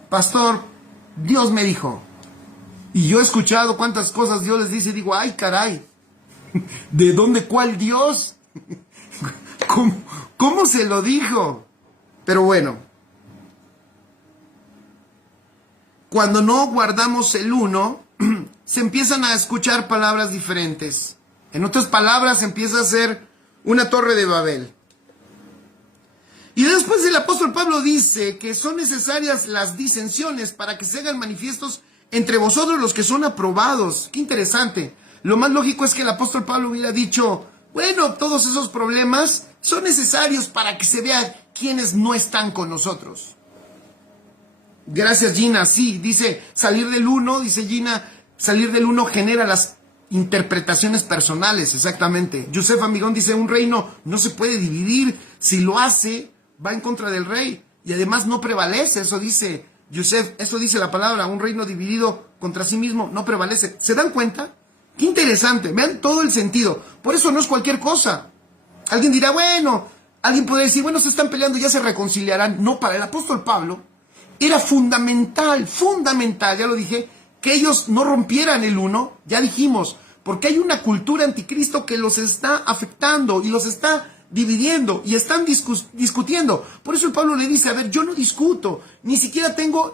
pastor, Dios me dijo. Y yo he escuchado cuántas cosas Dios les dice y digo, ay caray, ¿de dónde cuál Dios? ¿Cómo se lo dijo? Pero bueno, cuando no guardamos el uno, se empiezan a escuchar palabras diferentes. En otras palabras, empieza a ser una torre de Babel. Y después el apóstol Pablo dice que son necesarias las disensiones para que se hagan manifiestos entre vosotros los que son aprobados. Qué interesante. Lo más lógico es que el apóstol Pablo hubiera dicho, bueno, todos esos problemas son necesarios para que se vea quienes no están con nosotros. Gracias, Gina. Sí, dice salir del uno, dice Gina, salir del uno genera las interpretaciones personales, exactamente. Yusef Amigón dice, un reino no se puede dividir, si lo hace, va en contra del rey, y además no prevalece, eso dice Yusef, eso dice la palabra, un reino dividido contra sí mismo no prevalece. ¿Se dan cuenta? Qué interesante, vean todo el sentido. Por eso no es cualquier cosa. Alguien dirá, bueno, alguien puede decir, bueno, se están peleando, ya se reconciliarán. No, para el apóstol Pablo era fundamental, ya lo dije, que ellos no rompieran el uno, ya dijimos, porque hay una cultura anticristo que los está afectando y los está dividiendo y están discutiendo. Por eso el Pablo le dice, a ver, yo no discuto, ni siquiera tengo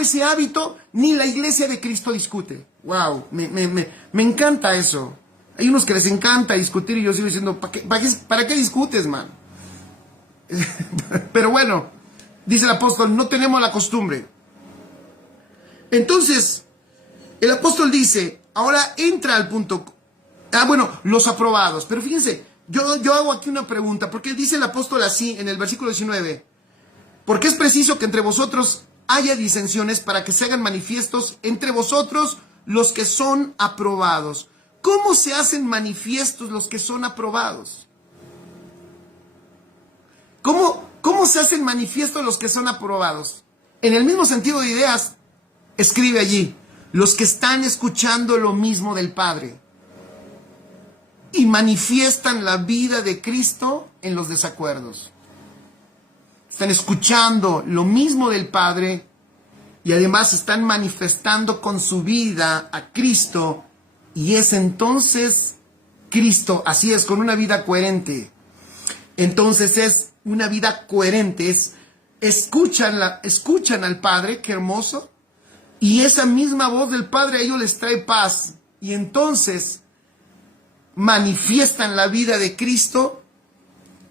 ese hábito, ni la iglesia de Cristo discute. Wow, me encanta eso. Hay unos que les encanta discutir y yo sigo diciendo, ¿para qué discutes, man? Pero bueno, dice el apóstol, no tenemos la costumbre. Entonces, el apóstol dice, ahora entra al punto, los aprobados. Pero fíjense, yo hago aquí una pregunta, porque dice el apóstol así en el versículo 19, porque es preciso que entre vosotros haya disensiones para que se hagan manifiestos entre vosotros los que son aprobados. ¿Cómo se hacen manifiestos los que son aprobados? ¿Cómo se hacen manifiestos los que son aprobados? En el mismo sentido de ideas, escribe allí, los que están escuchando lo mismo del Padre y manifiestan la vida de Cristo en los desacuerdos. Están escuchando lo mismo del Padre y además están manifestando con su vida a Cristo, y es entonces Cristo, así es, con una vida coherente. Entonces es una vida coherente, escuchan al Padre, qué hermoso, y esa misma voz del Padre a ellos les trae paz, y entonces manifiestan la vida de Cristo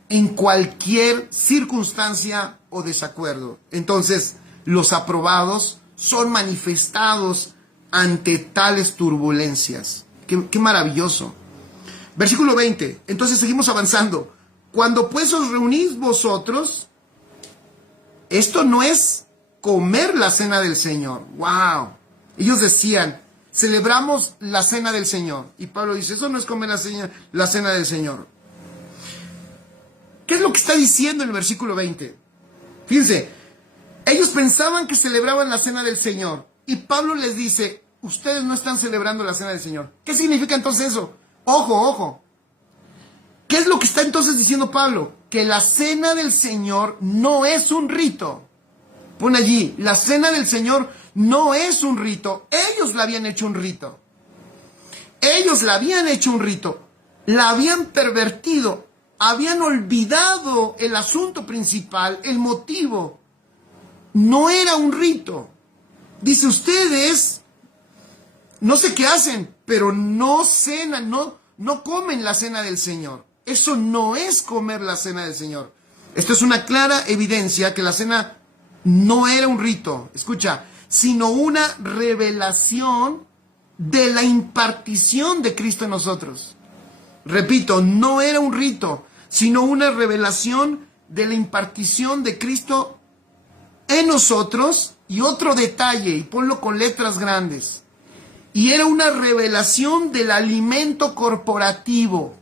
en cualquier circunstancia o desacuerdo. Entonces, los aprobados son manifestados ante tales turbulencias. Qué maravilloso. Versículo 20. Entonces seguimos avanzando. Cuando pues os reunís vosotros, esto no es comer la cena del Señor. ¡Wow! Ellos decían, celebramos la cena del Señor. Y Pablo dice, eso no es comer la cena del Señor. ¿Qué es lo que está diciendo en el versículo 20? Fíjense, ellos pensaban que celebraban la cena del Señor. Y Pablo les dice, ustedes no están celebrando la cena del Señor. ¿Qué significa entonces eso? Ojo. ¿Qué es lo que está entonces diciendo Pablo? Que la cena del Señor no es un rito. Pon allí, la cena del Señor no es un rito. Ellos la habían hecho un rito. La habían pervertido. Habían olvidado el asunto principal, el motivo. No era un rito. Dice, ustedes, no sé qué hacen, pero no cenan, no comen la cena del Señor. Eso no es comer la cena del Señor. Esto es una clara evidencia que la cena no era un rito, escucha, sino una revelación de la impartición de Cristo en nosotros. Repito, no era un rito, sino una revelación de la impartición de Cristo en nosotros, Y otro detalle, y ponlo con letras grandes. Y era una revelación del alimento corporativo.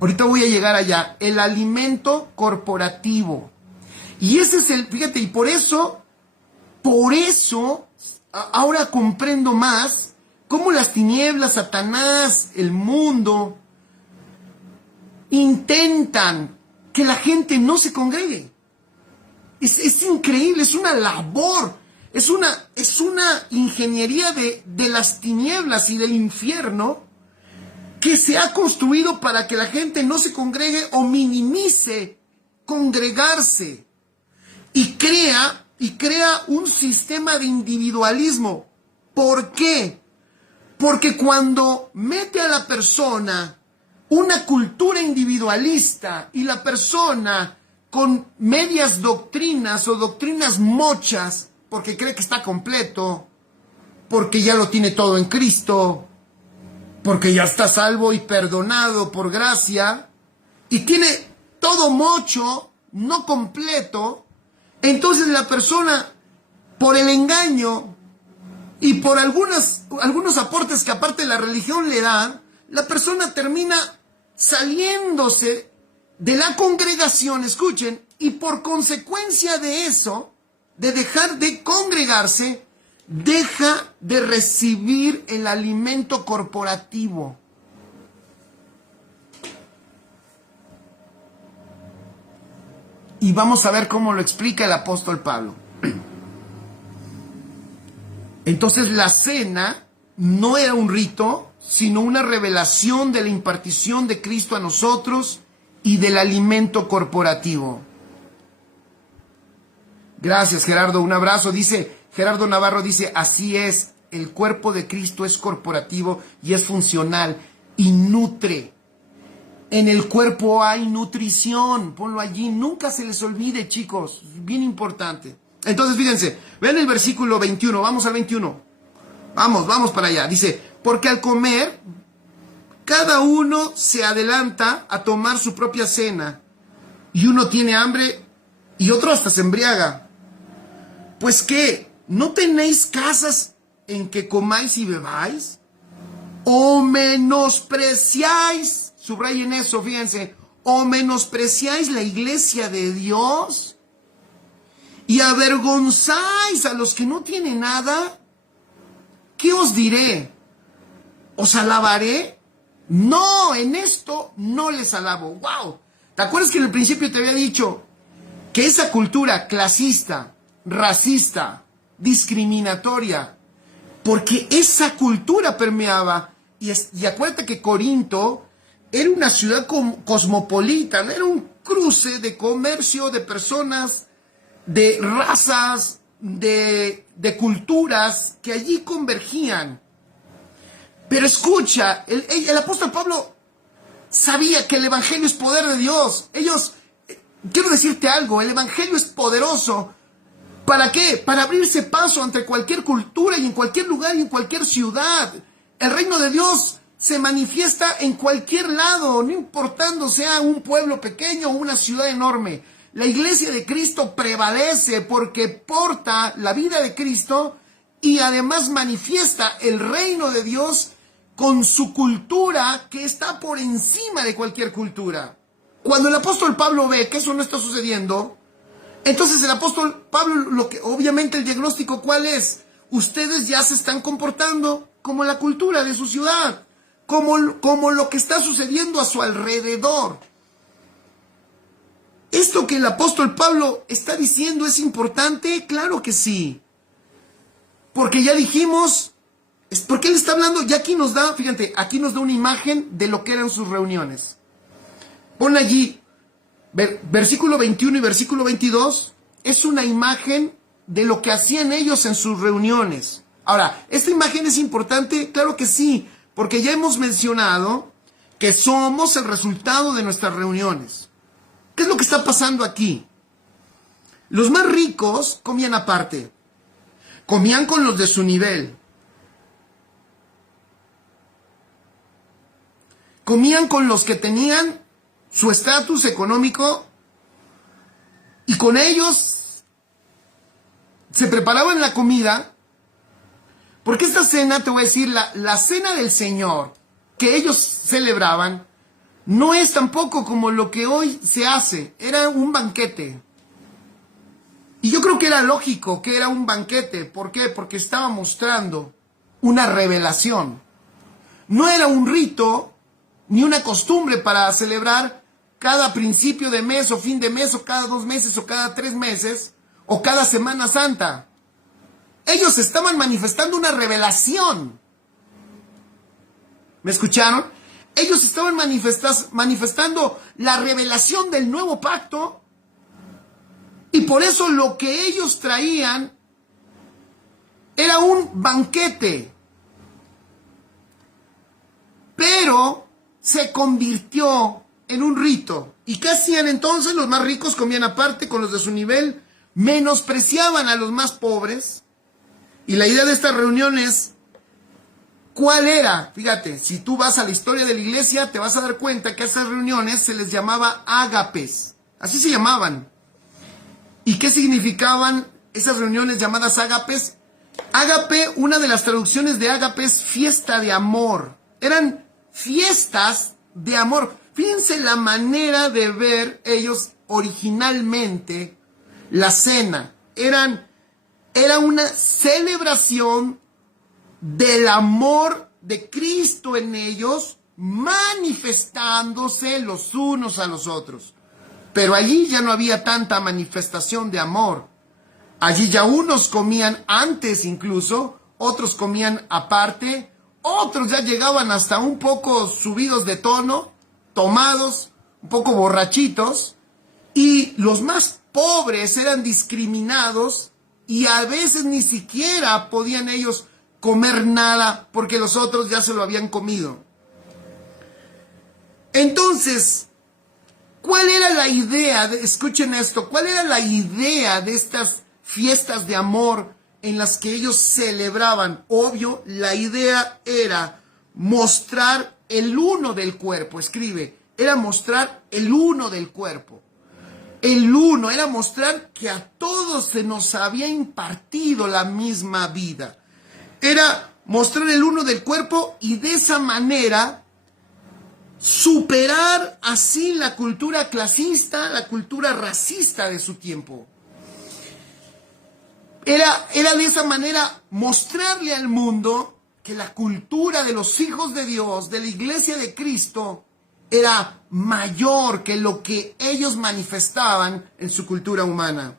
Ahorita voy a llegar allá. El alimento corporativo. Y ese es el, fíjate, y por eso, ahora comprendo más cómo las tinieblas, Satanás, el mundo, intentan que la gente no se congregue. Es increíble, es una labor, es una ingeniería de las tinieblas y del infierno que se ha construido para que la gente no se congregue o minimice congregarse y crea un sistema de individualismo. ¿Por qué? Porque cuando mete a la persona una cultura individualista y la persona con medias doctrinas o doctrinas mochas, porque cree que está completo, porque ya lo tiene todo en Cristo, porque ya está salvo y perdonado por gracia, y tiene todo mocho, no completo, entonces la persona, por el engaño y por algunos aportes que aparte la religión le da, la persona termina saliéndose de la congregación, escuchen, y por consecuencia de eso, de dejar de congregarse, deja de recibir el alimento corporativo. Y vamos a ver cómo lo explica el apóstol Pablo. Entonces la cena no era un rito, sino una revelación de la impartición de Cristo a nosotros y del alimento corporativo. Gracias, Gerardo, un abrazo. Dice, Gerardo Navarro dice, así es, el cuerpo de Cristo es corporativo y es funcional y nutre. En el cuerpo hay nutrición, ponlo allí, nunca se les olvide, chicos, bien importante. Entonces, fíjense, vean el versículo 21, vamos al 21. Vamos para allá. Dice, porque al comer, cada uno se adelanta a tomar su propia cena, y uno tiene hambre y otro hasta se embriaga. Pues ¿qué? ¿No tenéis casas en que comáis y bebáis? ¿O menospreciáis? Subrayen eso, fíjense. ¿O menospreciáis la iglesia de Dios? ¿Y avergonzáis a los que no tienen nada? ¿Qué os diré? ¿Os alabaré? No, en esto no les alabo. ¡Wow! ¿Te acuerdas que en el principio te había dicho que esa cultura clasista, racista, discriminatoria, porque esa cultura permeaba, y acuérdate que Corinto era una ciudad cosmopolita, era un cruce de comercio de personas, de razas, de culturas que allí convergían. Pero escucha, el apóstol Pablo sabía que el evangelio es poder de Dios. Quiero decirte algo, el evangelio es poderoso. ¿Para qué? Para abrirse paso ante cualquier cultura y en cualquier lugar y en cualquier ciudad. El reino de Dios se manifiesta en cualquier lado, no importando sea un pueblo pequeño o una ciudad enorme. La iglesia de Cristo prevalece porque porta la vida de Cristo y además manifiesta el reino de Dios con su cultura que está por encima de cualquier cultura. Cuando el apóstol Pablo ve que eso no está sucediendo, entonces el apóstol Pablo, obviamente el diagnóstico, ¿cuál es? Ustedes ya se están comportando como la cultura de su ciudad, como lo que está sucediendo a su alrededor. ¿Esto que el apóstol Pablo está diciendo es importante? Claro que sí. Porque ya dijimos, es porque él está hablando, ya aquí nos da, fíjate, aquí nos da una imagen de lo que eran sus reuniones. Pon allí, versículo 21 y versículo 22, es una imagen de lo que hacían ellos en sus reuniones. Ahora, ¿esta imagen es importante? Claro que sí, porque ya hemos mencionado que somos el resultado de nuestras reuniones. ¿Qué es lo que está pasando aquí? Los más ricos comían aparte, comían con los de su nivel, comían con los que tenían su estatus económico y con ellos se preparaban la comida, porque esta cena, te voy a decir, la cena del Señor que ellos celebraban, no es tampoco como lo que hoy se hace, era un banquete. Y yo creo que era lógico que era un banquete. ¿Por qué? Porque estaba mostrando una revelación. No era un rito ni una costumbre para celebrar cada principio de mes o fin de mes o cada 2 meses o cada 3 meses o cada Semana Santa. Ellos estaban manifestando una revelación. ¿Me escucharon? Ellos estaban manifestando la revelación del nuevo pacto. Y por eso lo que ellos traían era un banquete. Pero se convirtió en un rito. ¿Y qué hacían entonces? Los más ricos comían aparte con los de su nivel, menospreciaban a los más pobres. Y la idea de estas reuniones, ¿cuál era? Fíjate, si tú vas a la historia de la iglesia, te vas a dar cuenta que a estas reuniones se les llamaba ágapes. Así se llamaban. ¿Y qué significaban esas reuniones llamadas ágapes? Ágape, una de las traducciones de ágape es fiesta de amor. Eran fiestas de amor. Fíjense la manera de ver ellos originalmente la cena. Era una celebración del amor de Cristo en ellos, manifestándose los unos a los otros. Pero allí ya no había tanta manifestación de amor. Allí ya unos comían antes incluso, otros comían aparte, otros ya llegaban hasta un poco subidos de tono, tomados, un poco borrachitos, y los más pobres eran discriminados y a veces ni siquiera podían ellos comer nada porque los otros ya se lo habían comido. Entonces, ¿cuál era la idea? Escuchen esto, ¿cuál era la idea de estas fiestas de amor en las que ellos celebraban? Obvio, la idea era mostrar el uno del cuerpo. Escribe, era mostrar el uno del cuerpo. El uno era mostrar que a todos se nos había impartido la misma vida. Era mostrar el uno del cuerpo y de esa manera superar así la cultura clasista, la cultura racista de su tiempo. Era de esa manera mostrarle al mundo que la cultura de los hijos de Dios, de la iglesia de Cristo, era mayor que lo que ellos manifestaban en su cultura humana.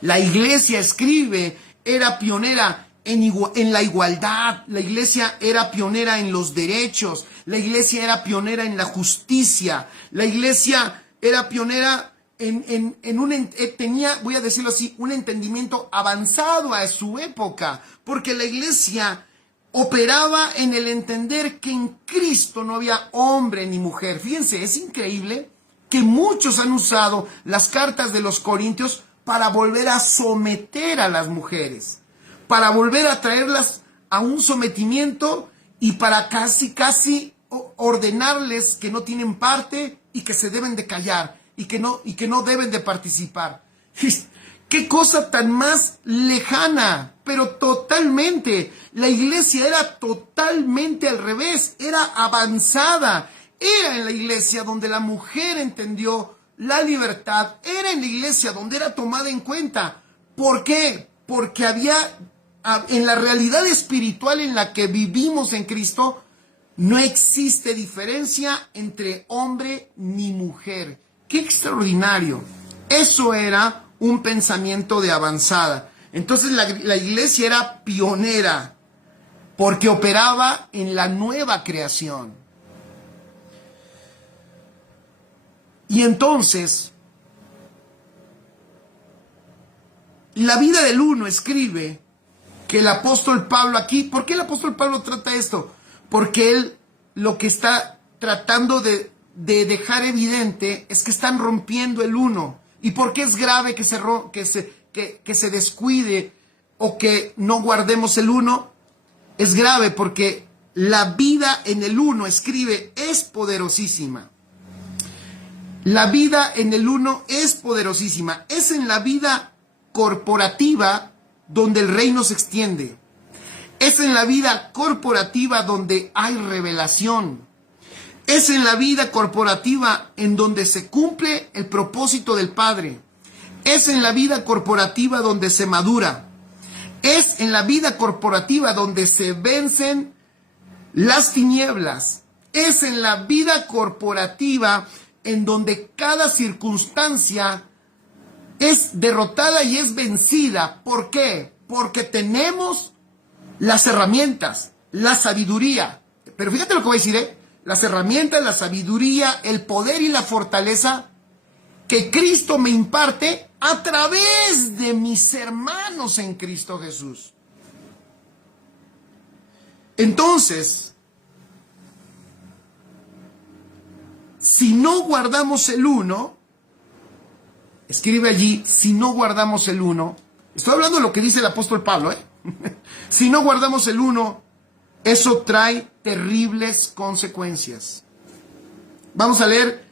La iglesia, escribe, era pionera en la igualdad, la iglesia era pionera en los derechos, la iglesia era pionera en la justicia, la iglesia era pionera tenía, voy a decirlo así, un entendimiento avanzado a su época, porque la iglesia operaba en el entender que en Cristo no había hombre ni mujer. Fíjense, es increíble que muchos han usado las cartas de los Corintios para volver a someter a las mujeres, para volver a traerlas a un sometimiento y para casi ordenarles que no tienen parte y que se deben de callar y que no deben de participar. ¡Qué cosa tan más lejana! Pero totalmente, la iglesia era totalmente al revés, era avanzada. Era en la iglesia donde la mujer entendió la libertad, era en la iglesia donde era tomada en cuenta. ¿Por qué? Porque en la realidad espiritual en la que vivimos en Cristo, no existe diferencia entre hombre ni mujer. ¡Qué extraordinario! Eso era un pensamiento de avanzada. Entonces la iglesia era pionera porque operaba en la nueva creación. Y entonces, la vida del uno, escribe que el apóstol Pablo aquí, ¿por qué el apóstol Pablo trata esto? Porque él lo que está tratando de dejar evidente es que están rompiendo el uno. ¿Y por qué es grave que se descuide o que no guardemos el uno? Es grave porque la vida en el uno, escribe, es poderosísima. La vida en el uno es poderosísima. Es en la vida corporativa donde el reino se extiende. Es en la vida corporativa donde hay revelación. Es en la vida corporativa en donde se cumple el propósito del Padre. Es en la vida corporativa donde se madura. Es en la vida corporativa donde se vencen las tinieblas. Es en la vida corporativa en donde cada circunstancia es derrotada y es vencida. ¿Por qué? Porque tenemos las herramientas, la sabiduría. Pero fíjate lo que voy a decir, ¿eh? Las herramientas, la sabiduría, el poder y la fortaleza que Cristo me imparte a través de mis hermanos en Cristo Jesús. Entonces, si no guardamos el uno, escribe allí, si no guardamos el uno, estoy hablando de lo que dice el apóstol Pablo, ¿eh? Si no guardamos el uno, eso trae terribles consecuencias. Vamos a leer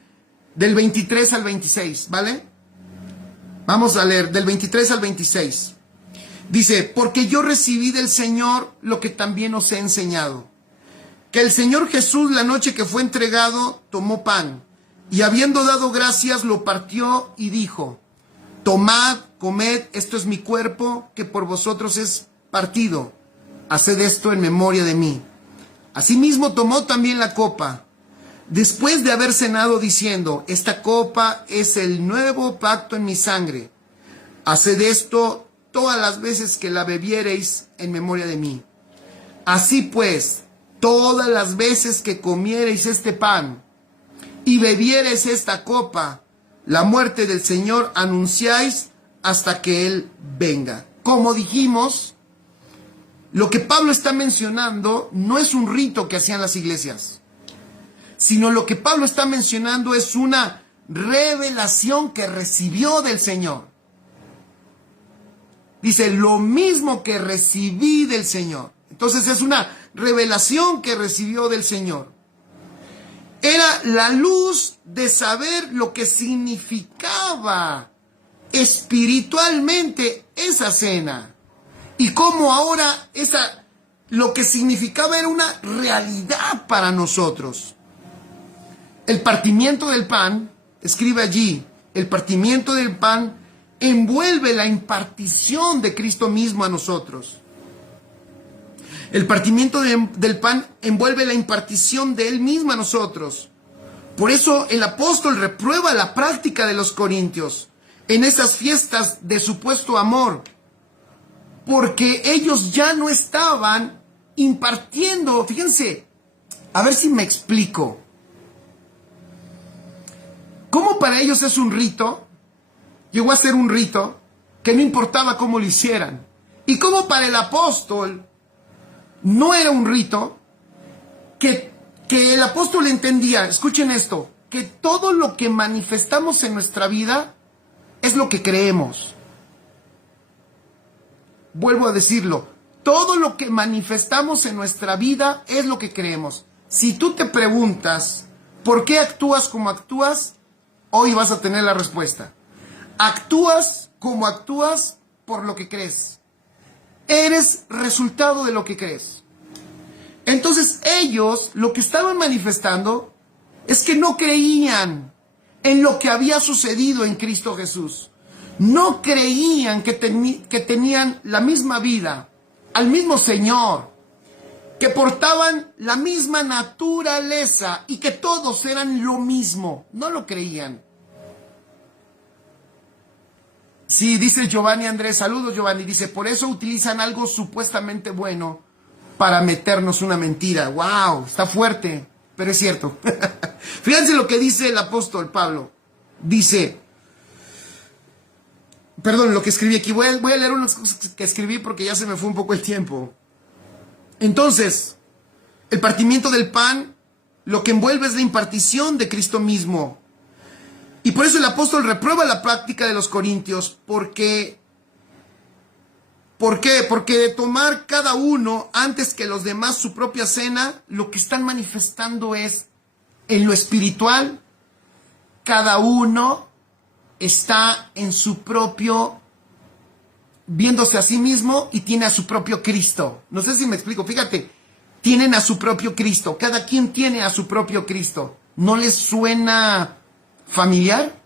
del 23 al 26, ¿vale? Vamos a leer del 23 al 26. Dice, porque yo recibí del Señor lo que también os he enseñado. Que el Señor Jesús, la noche que fue entregado, tomó pan, y habiendo dado gracias, lo partió y dijo, tomad, comed, esto es mi cuerpo, que por vosotros es partido. Haced esto en memoria de mí. Asimismo tomó también la copa, después de haber cenado, diciendo, esta copa es el nuevo pacto en mi sangre. Haced esto todas las veces que la bebiereis en memoria de mí. Así pues, todas las veces que comiereis este pan y bebiereis esta copa, la muerte del Señor anunciáis hasta que Él venga. Como dijimos, lo que Pablo está mencionando no es un rito que hacían las iglesias, sino lo que Pablo está mencionando es una revelación que recibió del Señor. Dice, lo mismo que recibí del Señor. Entonces es una revelación que recibió del Señor. Era la luz de saber lo que significaba espiritualmente esa cena. Y cómo ahora lo que significaba era una realidad para nosotros. El partimiento del pan, escribe allí, el partimiento del pan envuelve la impartición de Cristo mismo a nosotros. El partimiento del pan envuelve la impartición de Él mismo a nosotros. Por eso el apóstol reprueba la práctica de los corintios en esas fiestas de supuesto amor, porque ellos ya no estaban impartiendo. Fíjense, a ver si me explico. ¿Cómo para ellos es un rito? Llegó a ser un rito que no importaba cómo lo hicieran. Y cómo para el apóstol no era un rito, que el apóstol entendía, escuchen esto, que todo lo que manifestamos en nuestra vida es lo que creemos. Vuelvo a decirlo, todo lo que manifestamos en nuestra vida es lo que creemos. Si tú te preguntas, ¿por qué actúas como actúas? Hoy vas a tener la respuesta. Actúas como actúas por lo que crees. Eres resultado de lo que crees. Entonces ellos lo que estaban manifestando es que no creían en lo que había sucedido en Cristo Jesús. No creían que tenían la misma vida, al mismo Señor, que portaban la misma naturaleza y que todos eran lo mismo. No lo creían. Sí, dice Giovanni Andrés, saludos Giovanni, dice, por eso utilizan algo supuestamente bueno para meternos una mentira. ¡Wow! Está fuerte, pero es cierto. Fíjense lo que dice el apóstol Pablo. Dice, perdón, lo que escribí aquí, voy a leer unas cosas que escribí porque ya se me fue un poco el tiempo. Entonces, el partimiento del pan, lo que envuelve es la impartición de Cristo mismo. Y por eso el apóstol reprueba la práctica de los corintios, ¿por qué? Porque de tomar cada uno antes que los demás su propia cena, lo que están manifestando es, en lo espiritual, cada uno está en su propio viéndose a sí mismo y tiene a su propio Cristo. No sé si me explico, fíjate, tienen a su propio Cristo, cada quien tiene a su propio Cristo. ¿No les suena familiar?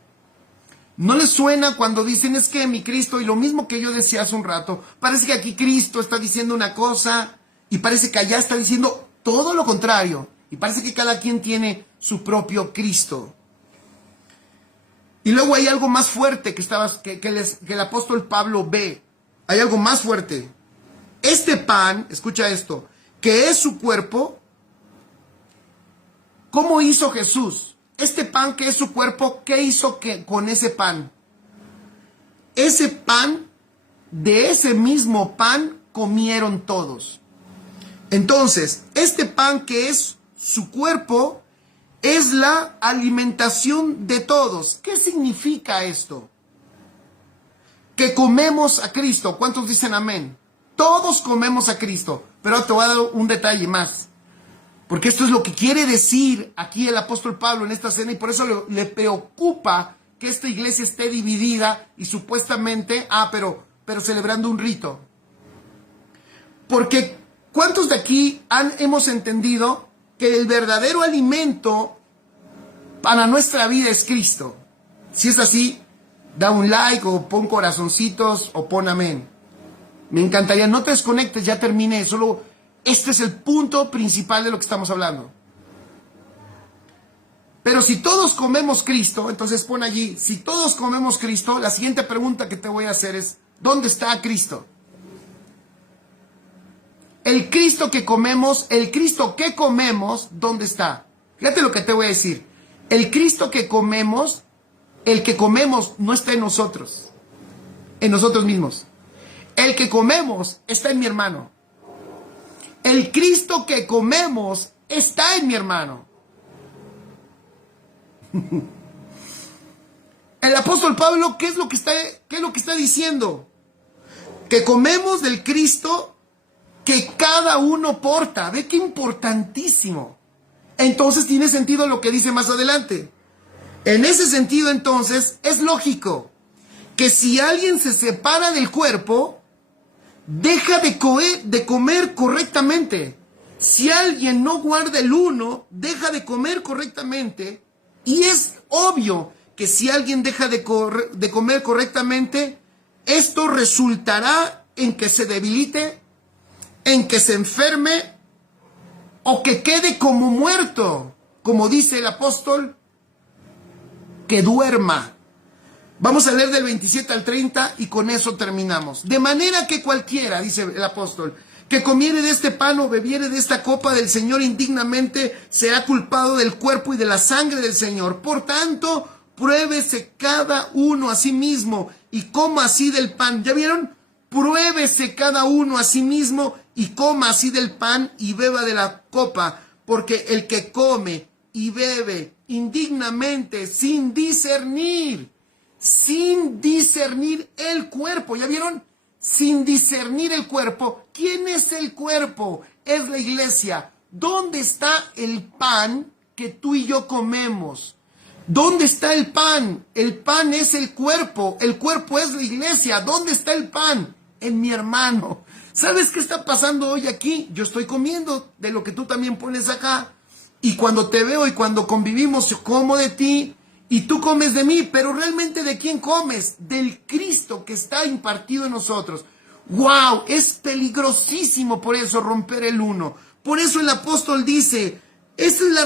¿No les suena cuando dicen es que mi Cristo, y lo mismo que yo decía hace un rato, parece que aquí Cristo está diciendo una cosa y parece que allá está diciendo todo lo contrario? Y parece que cada quien tiene su propio Cristo. Y luego hay algo más fuerte que el apóstol Pablo ve. Hay algo más fuerte. Este pan, escucha esto, que es su cuerpo, ¿cómo hizo Jesús? Este pan que es su cuerpo, ¿qué hizo con ese pan? Ese pan, de ese mismo pan comieron todos. Entonces, este pan que es su cuerpo es la alimentación de todos. ¿Qué significa esto? Que comemos a Cristo. ¿Cuántos dicen amén? Todos comemos a Cristo. Pero te voy a dar un detalle más. Porque esto es lo que quiere decir aquí el apóstol Pablo en esta cena, y por eso le preocupa que esta iglesia esté dividida y supuestamente, pero celebrando un rito. Porque ¿cuántos de aquí hemos entendido que el verdadero alimento para nuestra vida es Cristo? Si es así, da un like o pon corazoncitos o pon amén. Me encantaría, no te desconectes, ya terminé, solo este es el punto principal de lo que estamos hablando. Pero si todos comemos Cristo, entonces pon allí, si todos comemos Cristo, la siguiente pregunta que te voy a hacer es, ¿dónde está Cristo? El Cristo que comemos, ¿dónde está? Fíjate lo que te voy a decir. El Cristo que comemos, el que comemos no está en nosotros mismos. El que comemos está en mi hermano. El Cristo que comemos está en mi hermano. El apóstol Pablo, ¿qué es lo que está diciendo? Que comemos del Cristo que cada uno porta. Ve qué importantísimo. Entonces tiene sentido lo que dice más adelante. En ese sentido, entonces, es lógico que si alguien se separa del cuerpo, deja de comer correctamente. Si alguien no guarda el uno, deja de comer correctamente. Y es obvio que si alguien deja de comer correctamente, esto resultará en que se debilite, en que se enferme o que quede como muerto, como dice el apóstol, que duerma. Vamos a leer del 27 al 30 y con eso terminamos. De manera que cualquiera, dice el apóstol, que comiere de este pan o bebiere de esta copa del Señor indignamente, será culpado del cuerpo y de la sangre del Señor. Por tanto, pruébese cada uno a sí mismo y coma así del pan. ¿Ya vieron? Pruébese cada uno a sí mismo y coma así del pan y beba de la copa, porque el que come y bebe indignamente sin discernir el cuerpo, ¿ya vieron? Sin discernir el cuerpo. ¿Quién es el cuerpo? Es la iglesia. ¿Dónde está el pan que tú y yo comemos? ¿Dónde está el pan? El pan es el cuerpo es la iglesia. ¿Dónde está el pan? En mi hermano. ¿Sabes qué está pasando hoy aquí? Yo estoy comiendo de lo que tú también pones acá. Y cuando te veo y cuando convivimos, yo como de ti y tú comes de mí. Pero realmente, ¿de quién comes? Del Cristo que está impartido en nosotros. ¡Wow! Es peligrosísimo por eso romper el uno. Por eso el apóstol dice, esa es la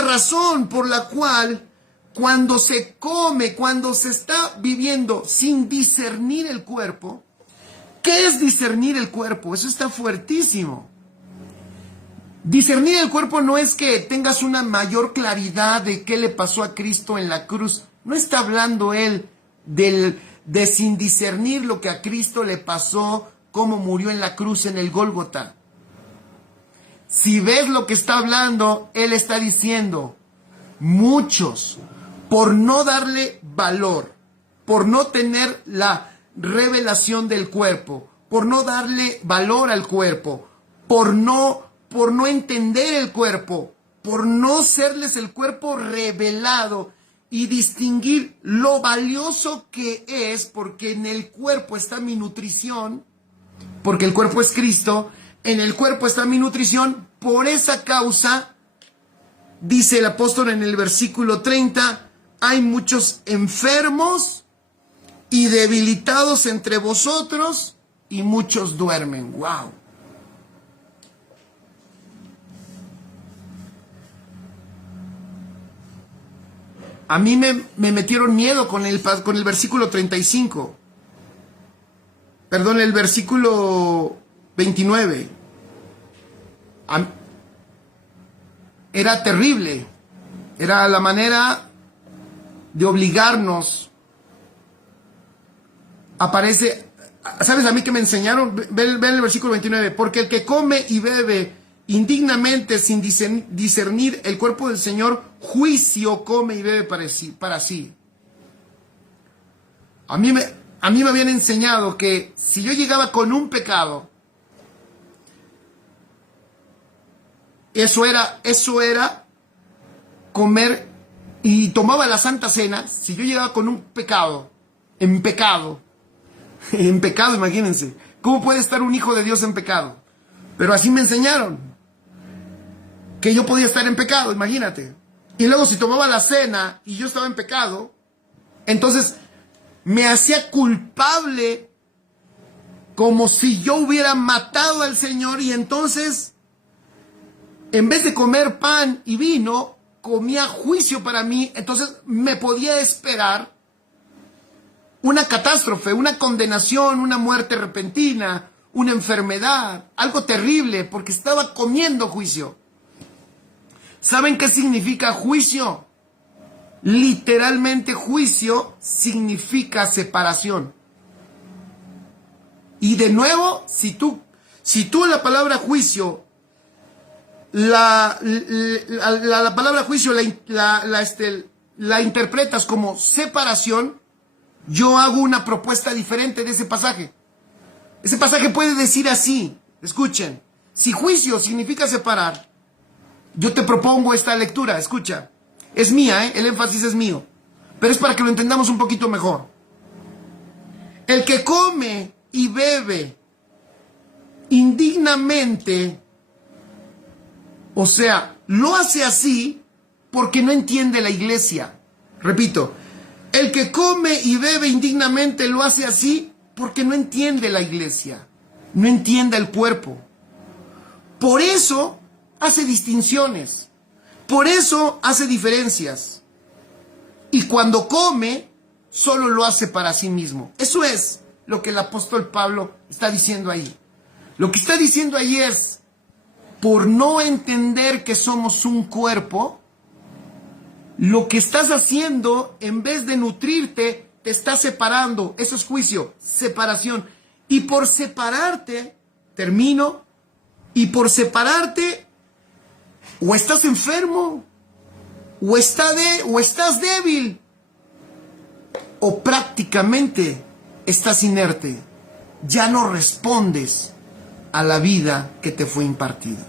razón por la cual cuando se come, cuando se está viviendo sin discernir el cuerpo. ¿Qué es discernir el cuerpo? Eso está fuertísimo. Discernir el cuerpo no es que tengas una mayor claridad de qué le pasó a Cristo en la cruz. No está hablando él de sin discernir lo que a Cristo le pasó, cómo murió en la cruz en el Gólgota. Si ves lo que está hablando, él está diciendo, muchos, por no darle valor, por no tener la revelación del cuerpo, por no darle valor al cuerpo, por no entender el cuerpo, por no serles el cuerpo revelado, y distinguir lo valioso que es, porque en el cuerpo está mi nutrición, porque el cuerpo es Cristo, en el cuerpo está mi nutrición. Por esa causa, dice el apóstol en el versículo 30, hay muchos enfermos y debilitados entre vosotros, y muchos duermen. ¡Wow! A mí me metieron miedo con el versículo 35. Perdón, el versículo 29. Era terrible. Era la manera de obligarnos. Aparece, ¿sabes a mí que me enseñaron? Ven el versículo 29. Porque el que come y bebe indignamente sin discernir el cuerpo del Señor, juicio come y bebe para sí. A mí me habían enseñado que si yo llegaba con un pecado, eso era comer, y tomaba la Santa Cena. Si yo llegaba con un pecado, en pecado, imagínense, ¿cómo puede estar un hijo de Dios en pecado? Pero así me enseñaron, que yo podía estar en pecado, imagínate. Y luego si tomaba la cena y yo estaba en pecado, entonces me hacía culpable, como si yo hubiera matado al Señor, y entonces, en vez de comer pan y vino, comía juicio para mí. Entonces me podía esperar una catástrofe, una condenación, una muerte repentina, una enfermedad, algo terrible, porque estaba comiendo juicio. ¿Saben qué significa juicio? Literalmente, juicio significa separación. Y de nuevo, si tú la palabra juicio, la palabra juicio la interpretas como separación, yo hago una propuesta diferente de ese pasaje. Ese pasaje puede decir así, escuchen: si juicio significa separar, yo te propongo esta lectura, escucha. Es mía, el énfasis es mío, pero es para que lo entendamos un poquito mejor. El que come y bebe indignamente, o sea, lo hace así porque no entiende la iglesia. Repito, el que come y bebe indignamente lo hace así porque no entiende la iglesia, no entiende el cuerpo. Por eso hace distinciones, por eso hace diferencias. Y cuando come, solo lo hace para sí mismo. Eso es lo que el apóstol Pablo está diciendo ahí. Lo que está diciendo ahí es: por no entender que somos un cuerpo, lo que estás haciendo, en vez de nutrirte, te estás separando. Eso es juicio, separación. Y por separarte, termino, y por separarte, o estás enfermo, o estás débil, o prácticamente estás inerte. Ya no respondes a la vida que te fue impartida.